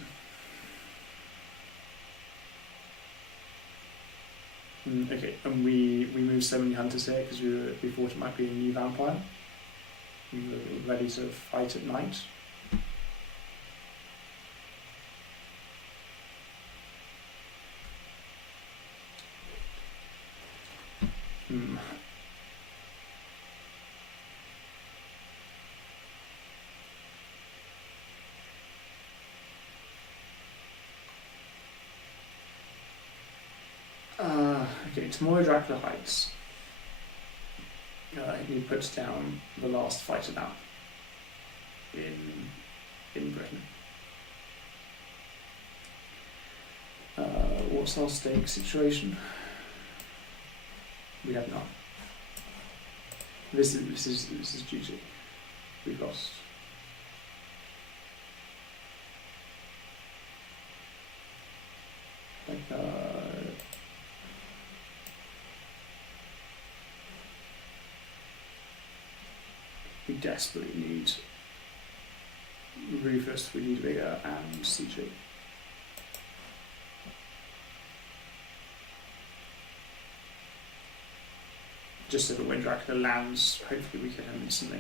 Okay, and we moved so many hunters here because we thought it might be a new vampire. We were ready to fight at night. Okay, tomorrow Dracula hides. He puts down the last fighter now in Britain. What's our stake situation? We have none. This is duty. We've lost. We desperately need Rufus, we need Vigor and CG. Just so that when Dracula lands, hopefully we kill him instantly.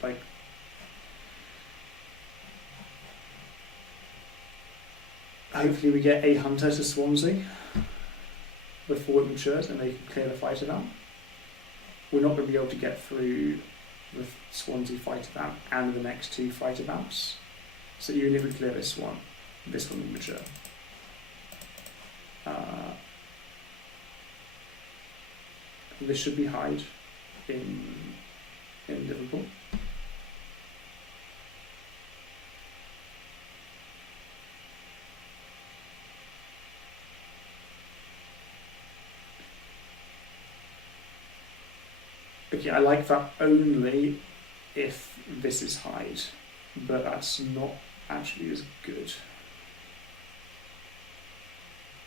Like, hopefully we get a hunter to Swansea before it matures and they can clear the fighter vamp. We're not going to be able to get through the Swansea fighter vamp and the next 2 fighter vamps. So even if we clear this one will mature. This should be Hyde in Liverpool. Okay, I like that only if this is Hyde, but that's not actually as good.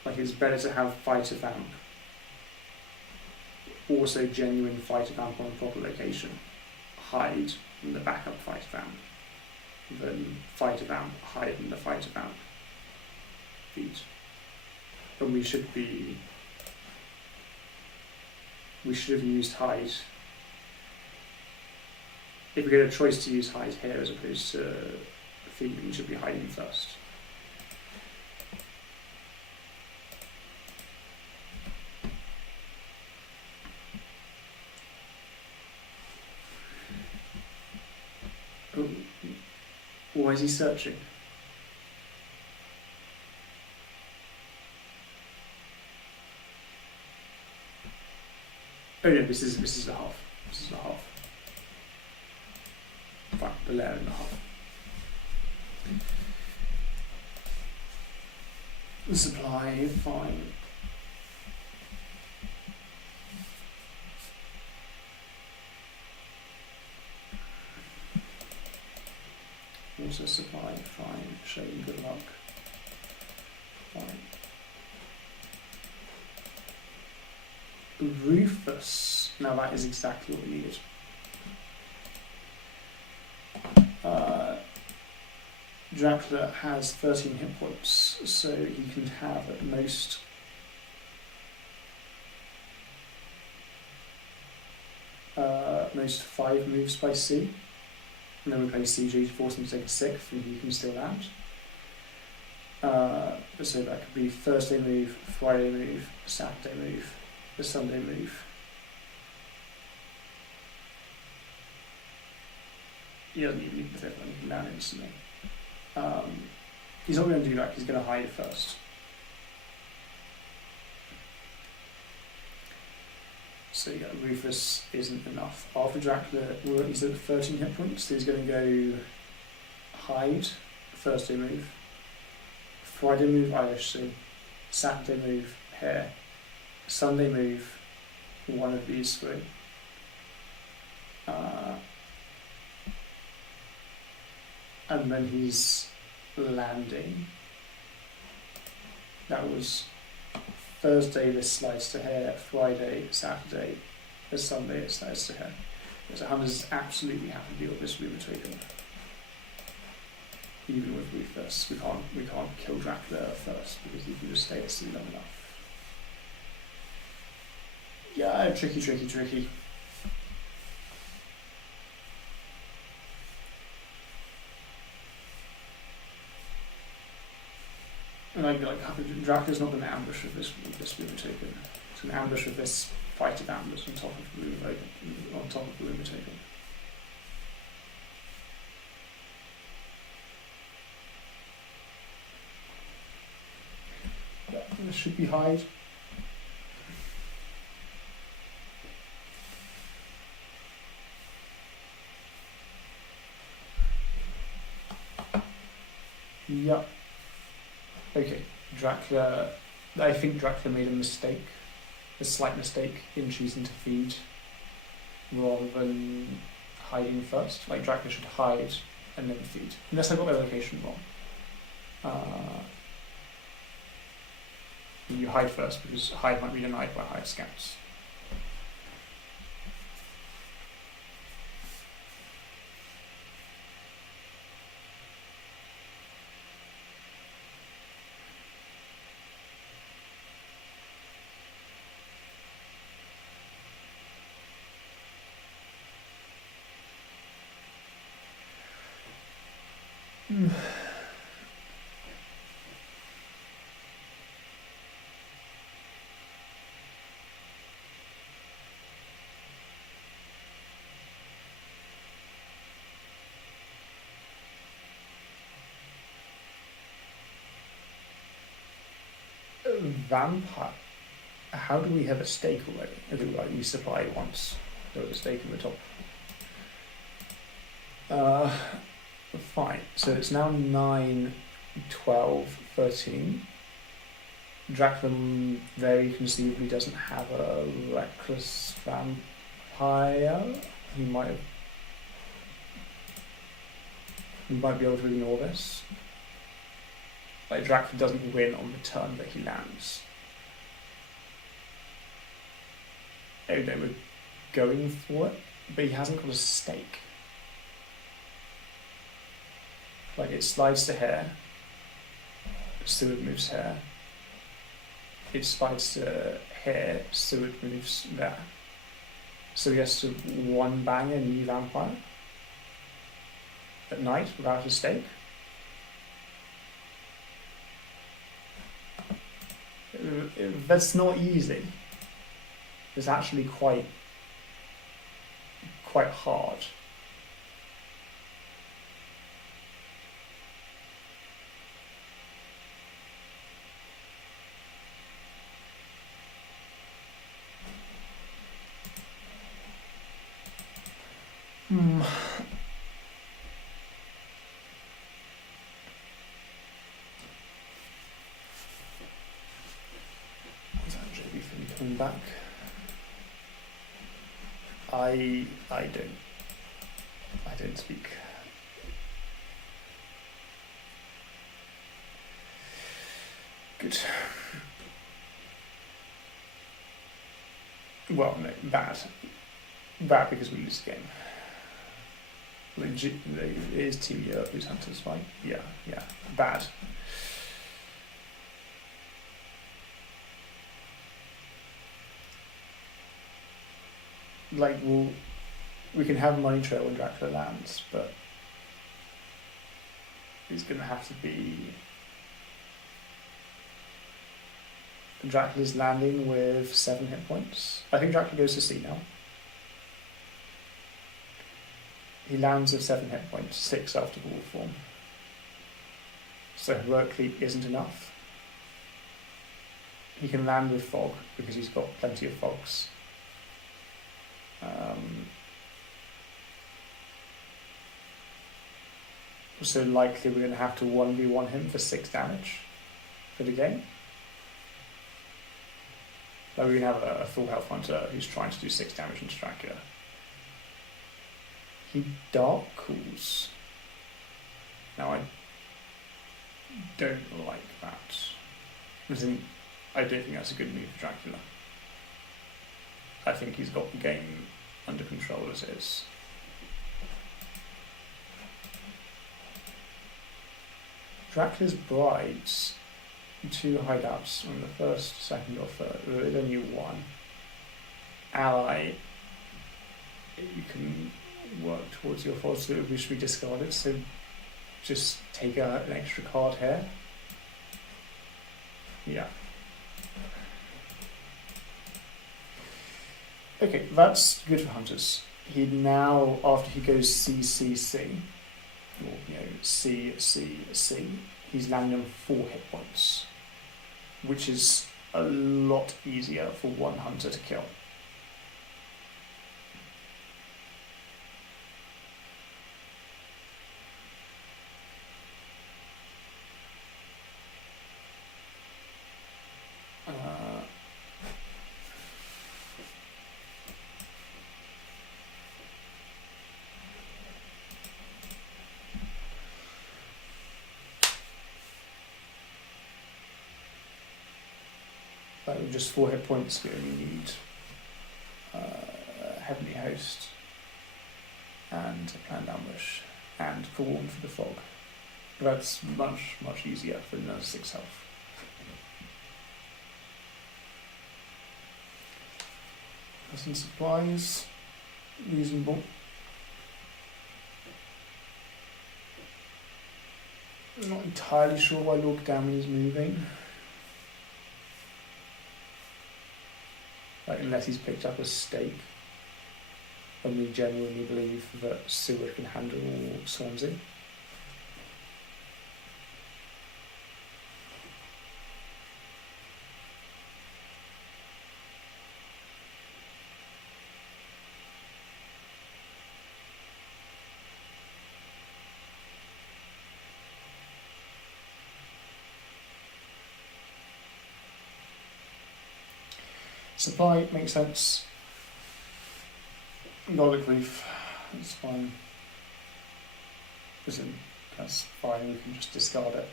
Like, it's better to have fighter vamp, also genuine fighter vamp on a proper location, Hyde and the backup fighter vamp, than fighter vamp, Hyde and the fighter vamp feed. And we should have used Hyde. If we get a choice to use Hyde here as opposed to feeding, we should be hiding first. Oh, why is he searching? Oh no, this is the half. This is the half. Fine, the layer and the half. The supply, fine. Also supply, fine. Showing good luck. Fine. Rufus. Now that is exactly what we needed. Dracula has 13 hit points, so he can have at most most 5 moves by sea. And then we play CG to force him to take a 6th, and he can still land. So that could be Thursday move, Friday move, Saturday move, a Sunday move. he doesn't even need the fifth one, he can land instantly. He's not going to do that, he's going to hide first. So yeah, Rufus isn't enough. After Dracula, he's at 13 hit points, so he's going to go hide, Thursday move, Friday move, ISC, Saturday move, hair, Sunday move, one of these three. And then he's landing. That was Thursday, this slides to hair, Friday, Saturday, this Sunday, it slides to hair. So Hunters absolutely have to deal with this Ruma token. Even with Rufus, we can't kill Dracula first because he can just stay at sea long enough. Yeah, tricky. And Dracula's not going to ambush with this Ruma token. It's going to ambush with this Fight of Ambush on top of the Ruma token. Yeah, this should be hide. Yeah. Okay, Dracula. I think Dracula made a slight mistake in choosing to feed rather than hiding first. Like Dracula should hide and then feed, unless I got my location wrong. You hide first because hide might be denied by hide scouts. Vampire. How do we have a stake already? I think we supply it once. There was a stake in the top. Fine. So it's now 9, 12, 13. Dracula very conceivably doesn't have a reckless vampire. He might be able to ignore this. Like Dracula doesn't win on the turn that he lands. Oh no, we're going for it, but he hasn't got a stake. Like it slides to hair, so it moves hair. It slides to hair, so it moves there. So he has to one bang a new vampire at night without a stake. That's not easy. It's actually quite hard. Coming back. I don't speak. Good. Well, no, bad. Bad because we lose the game. It is Team Europe who's Hunters, right? Yeah, bad. Like, we can have money trail when Dracula lands, but it's going to have to be Dracula's landing with 7 hit points. I think Dracula goes to sea now. He lands with 7 hit points, 6 after the wolf form. So heroically isn't enough. He can land with fog because he's got plenty of fogs. So likely we're going to have to 1v1 him for 6 damage for the game. Like we can have a full health hunter who's trying to do 6 damage into Dracula. He dark cools. Now I don't like that. I don't think that's a good move for Dracula. I think he's got the game under control as is. Dracula's brides, 2 hideouts on the first, second, or third. There's only 1. Ally, you can work towards your force, which we discarded, so just take an extra card here. Yeah. Okay, that's good for hunters. He now, after he goes CCC, or CCC, he's landing on 4 hit points, which is a lot easier for 1 hunter to kill. With just 4 hit points, we only need Heavenly Host and a planned ambush and Forewarned for the fog. That's much, much easier for another 6 health. Some supplies, reasonable. I'm not entirely sure why Lord Gammon is moving. Like, unless he's picked up a stake, and we genuinely believe that Seward can handle Swansea. Supply makes sense. Garlic leaf, that's fine. Listen, that's fine, we can just discard it.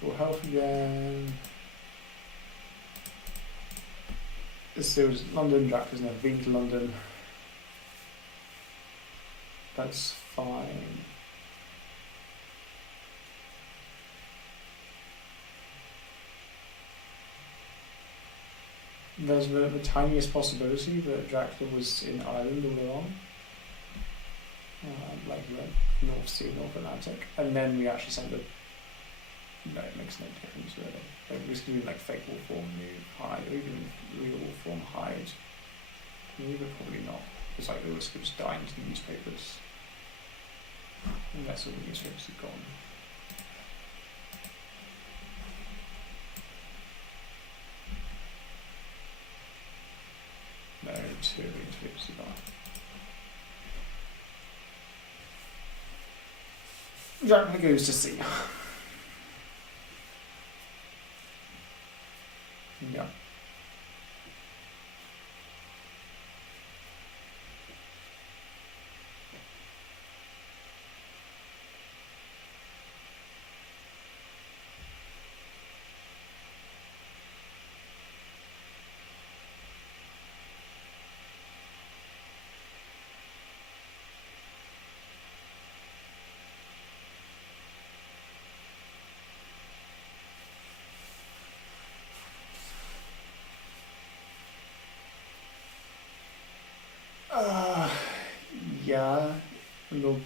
For health again. So London, Dracula's never been to London. That's fine. There's the tiniest possibility that Dracula was in Ireland all along. Like North Sea, North Atlantic. And then we actually sent the... No, it makes no difference really. Like, we're just doing like fake wolf form, new hide, or even real wolf form hide. Maybe probably not. It's like the risk of just dying to the newspapers. Unless all the newspapers are gone. No, 2 newspapers are gone. Dracula goes to sea. Yeah.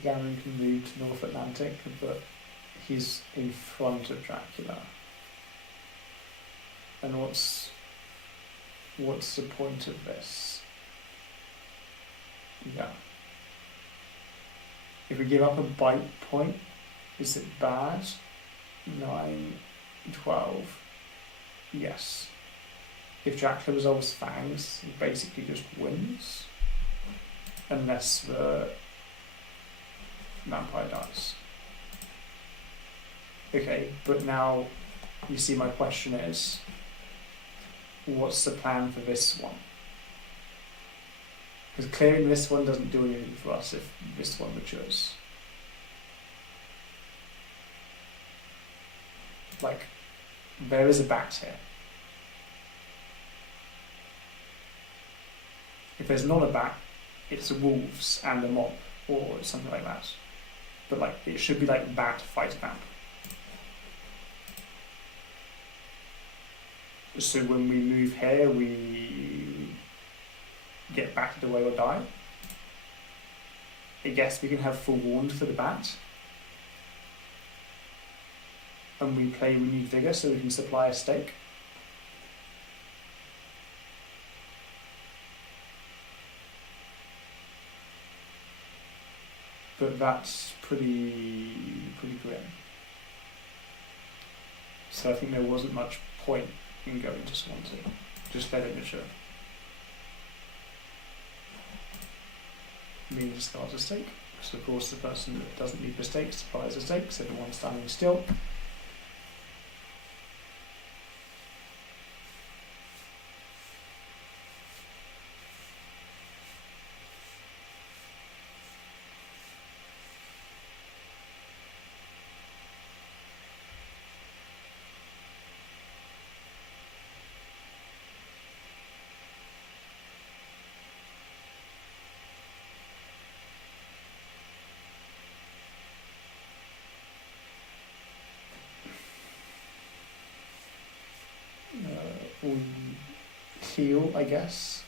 Garen can move to North Atlantic, but he's in front of Dracula. And what's the point of this? Yeah. If we give up a bite point, is it bad? 9, 12. Yes. If Dracula resolves Fangs, he basically just wins. Unless the vampire dies. Okay, but now you see my question is, what's the plan for this one? Because clearing this one doesn't do anything for us if this one matures. Like, there is a bat here. If there's not a bat, it's wolves and a mob, or something like that. But like, it should be like bat fight vamp. So when we move here, we get batted away or die. I guess we can have forewarned for the bat. And we play renewed vigor so we can supply a stake. But that's pretty grim. So I think there wasn't much point in going to Swansea. Just let it mature. Mean discards a stake. So of course the person that doesn't need the stake supplies a stake, so the one standing still. We heal, I guess.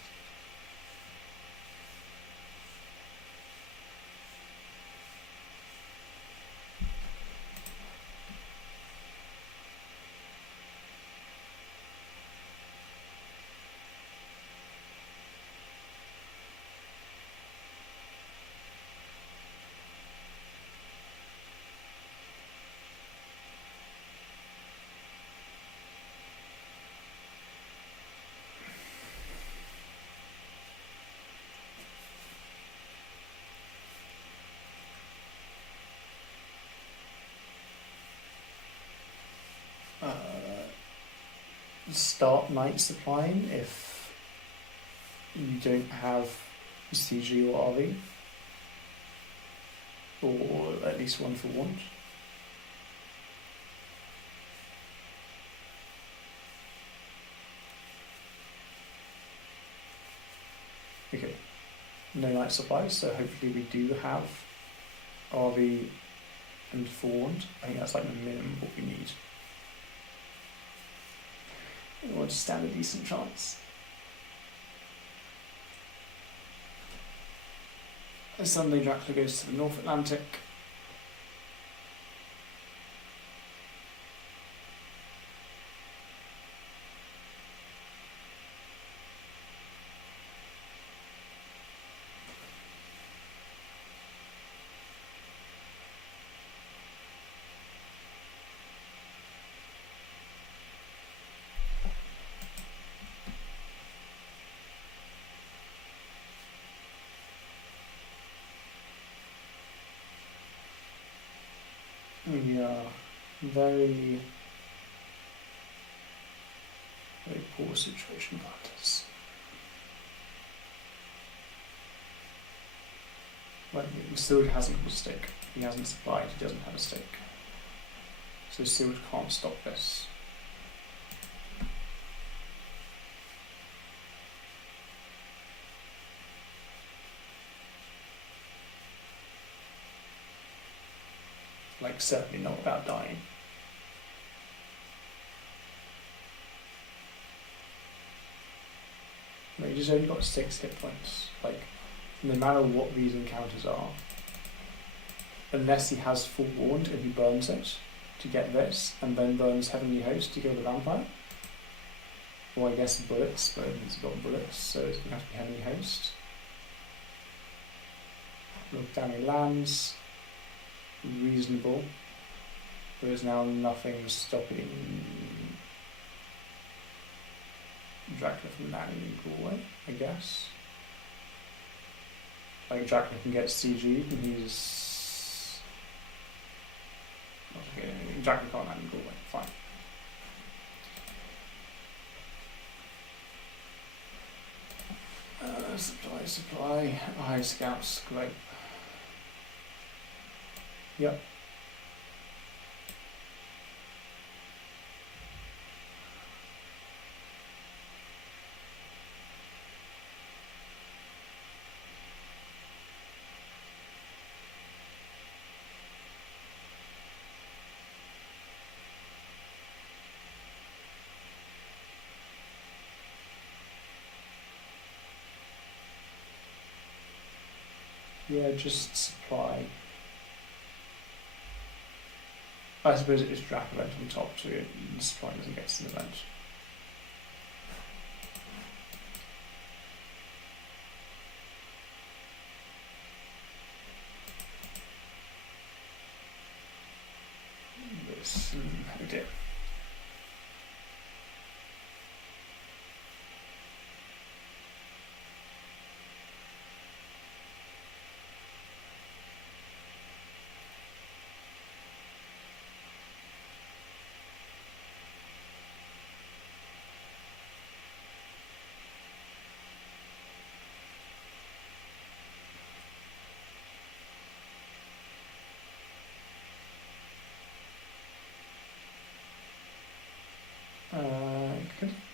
Start night supplying if you don't have CG or RV, or at least one for want. Okay, no night supplies, so hopefully we do have RV and forewarned. I think that's like the minimum what we need. We want to stand a decent chance. And suddenly Dracula goes to the North Atlantic. Yeah, very poor situation about us. Like, Seward hasn't got a stake. He hasn't supplied, he doesn't have a stake. So Seward can't stop this. Like, certainly not without dying. No, he's only got 6 hit points. Like, no matter what these encounters are, unless he has forewarned and he burns it to get this, and then burns Heavenly Host to kill the vampire. Or I guess bullets, but it's got bullets, so it's going to have to be Heavenly Host. Look down in lands, reasonable. There's now nothing stopping Dracula from landing in Galway, I guess. Like Dracula can get CG'd and he's not okay. Dracula can't land in Galway, fine. Supply, high scouts, great. Yep. Yeah, just supply. I suppose it is Drac event on top too, and supply doesn't get to an event. This, oh dear.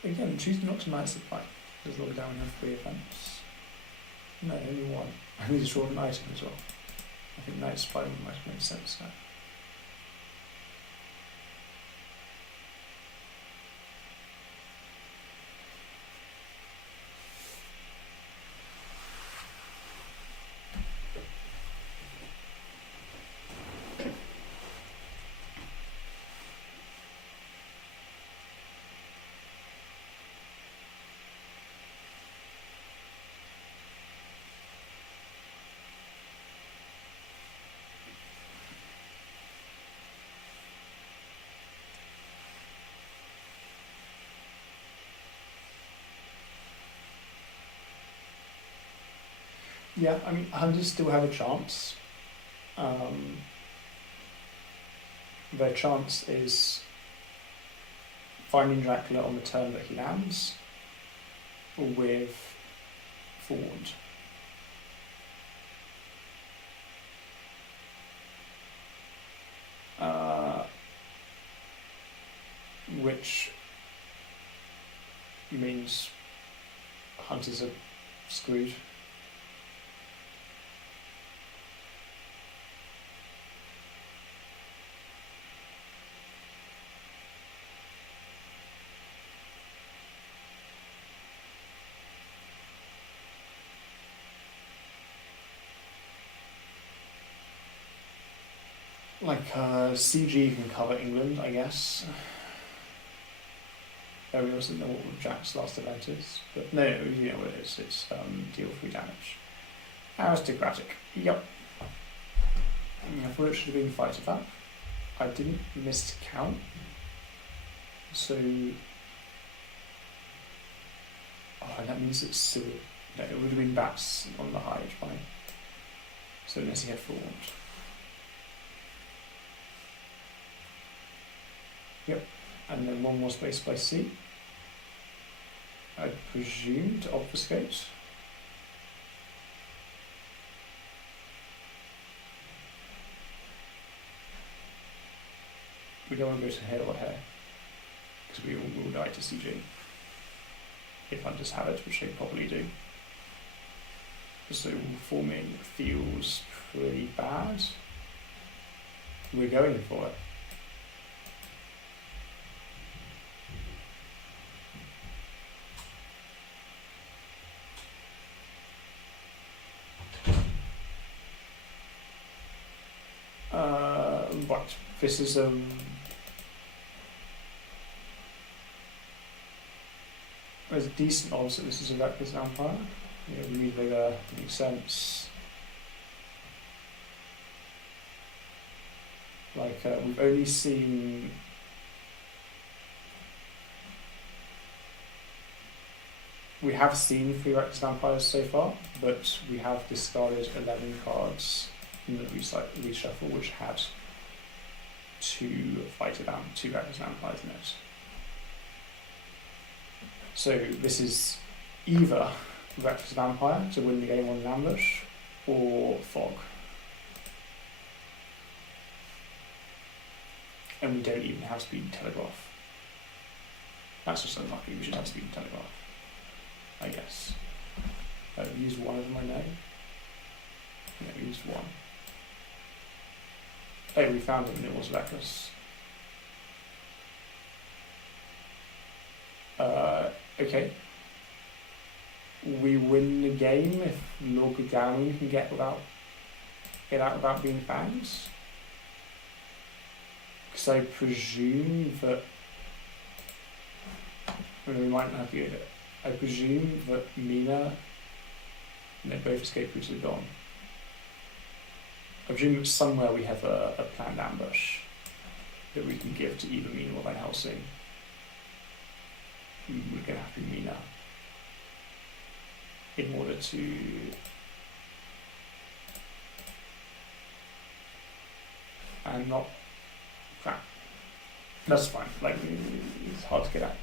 Again, choose not to night supply. There's log down, we have 3 events. No, only 1. I need to draw an item as well. I think night supply might make sense now. Yeah, I mean, hunters still have a chance. Their chance is finding Dracula on the turn that he lands, or with forewarned. Which means hunters are screwed. Like, CG can cover England, I guess. We also know what Jack's last event is, but no, you know what it is. It's deal 3 damage. Aristocratic. Yep. I thought it should have been fighter back. I didn't miscount. So, that means it's still. No, it would have been bats on the hide, right? So unless he had forewarned. Yep, and then 1 more space by C. I presume to obfuscate. We don't want to go to hair or hair, because we will die to CG. If hunters have it, which they probably do. So forming feels pretty bad. We're going for it. this is there's decent odds that this is a reckless vampire. Yeah, read vigor, makes sense. Like we've only seen we have seen 3 reckless vampires so far, but we have discarded 11 cards in the reshuffle which had 2 reckless vampires in it. So this is either reckless vampire to win the game on an ambush, or fog. And we don't even have speed telegraph. That's just unlucky. We should have speed telegraph, I guess. We used 1 of them, I know. Yeah, we used 1. Oh, we found it and it was reckless. Okay. We win the game if Lord Gagami can get out without being fangs. Because I presume that we might not have to get it. I presume that Mina and they both escape routes are gone. I presume that somewhere we have a planned ambush that we can give to either Mina or Van Helsing. We're going to have to be Mina in order to and not crap. That's fine. Like it's hard to get at.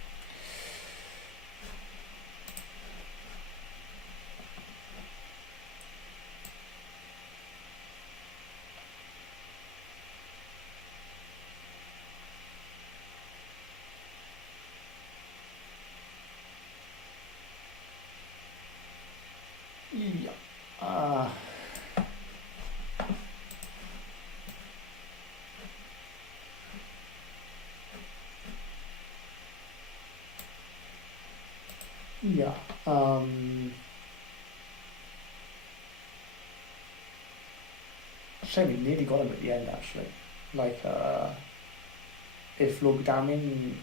Yeah. Shame we nearly got him at the end, actually. Like, if Lord Gagami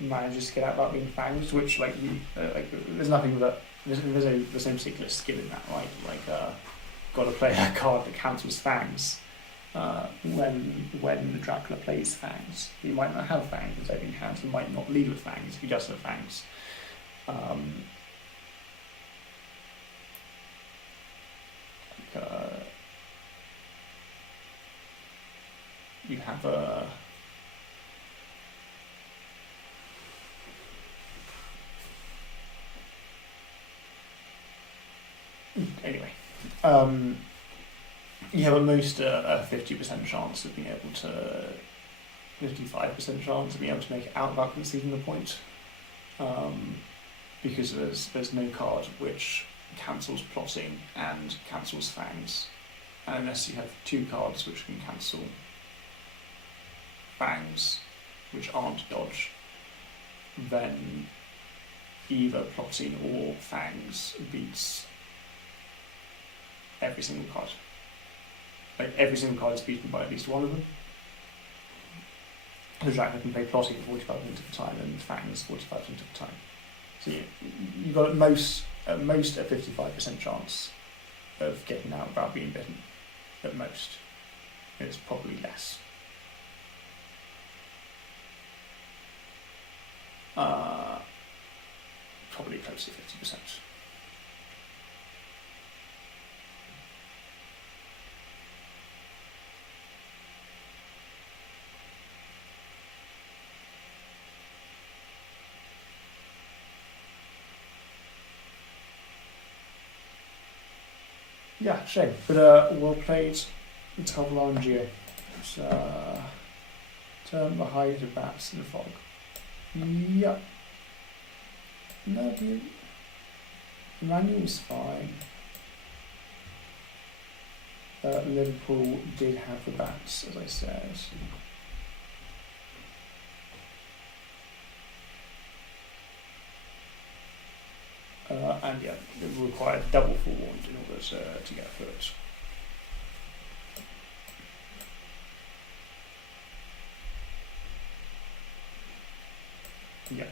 manages to get out without being fangs, which, like, there's nothing that there's no particular skill in that, right? Like, got to play a card that cancels fangs. When the Dracula plays fangs, he might not have fangs in his opening hand. He might not lead with fangs if he does have fangs. You have a anyway. You have at most a 50% chance of being able to 55% chance of being able to make it out without conceding the point. Because there's no card which cancels plotting and cancels fangs. And unless you have 2 cards which can cancel fangs, which aren't dodge, then either plotting or fangs beats every single card. Like every single card is beaten by at least one of them. The Dracula can play plotting 45% of the time and fangs 45% of the time. So you've got at most a 55% chance of getting out without being bitten. At most. It's probably less. Probably close to 50%. Yeah, shame. But well played, Tablangio. It's turn the height of bats in the fog. Yeah. No, the manual's fine. Liverpool did have the bats, as I said. And yeah, it required double forewarned in order to get through it. Yeah.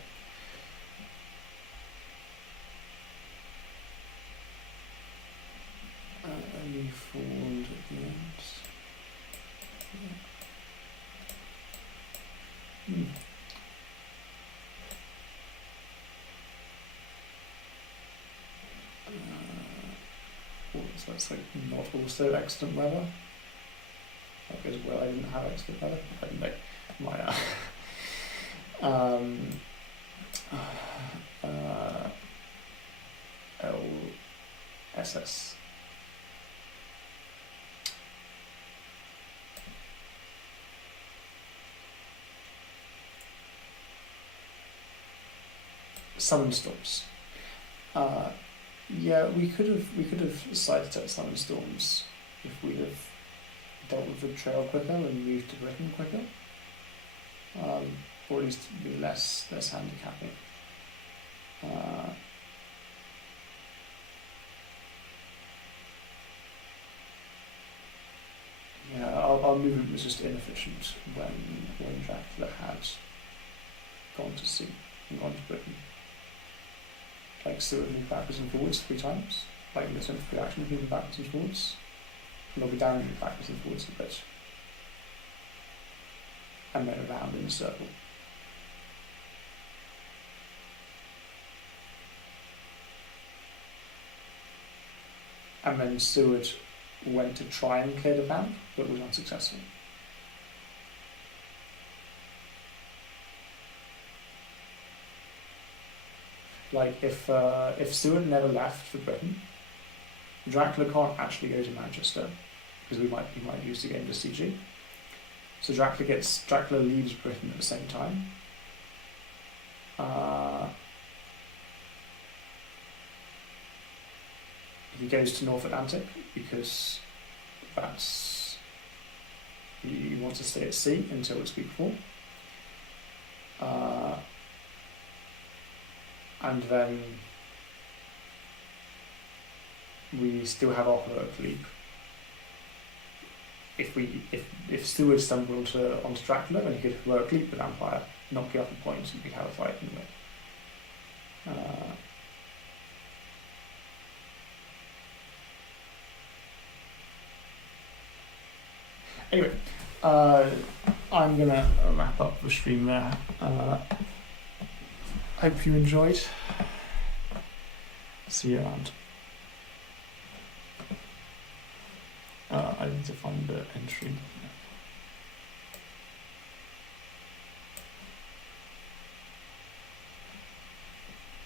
Only forward at the end. Yeah. So that's like not also excellent weather. That goes well. I didn't have excellent weather. I didn't know my LSS. Summon storms. Yeah, we could have sidestepped summon storms if we'd have dealt with the trail quicker and moved to Britain quicker, or at least be less handicapping. Yeah, our movement was just inefficient when Dracula had gone to sea and gone to Britain. Like, so it moved backwards and forwards 3 times. Like, the sort of reaction of moving backwards and forwards. And they'll be down and backwards and forwards a bit. And then around in a circle. And then Seward went to try and clear the bank, but was unsuccessful. Like, if Seward never left for Britain, Dracula can't actually go to Manchester, because he might use the game to CG. So Dracula leaves Britain at the same time. He goes to North Atlantic because he wants to stay at sea until it's week 4. And then we still have our heroic leap. If Seward stumbled onto Dracula, then he could heroic leap the vampire, knock you up a point, and we could have a fight anyway. Anyway, I'm gonna wrap up the stream there. Hope you enjoyed. See you around. I need to find the entry.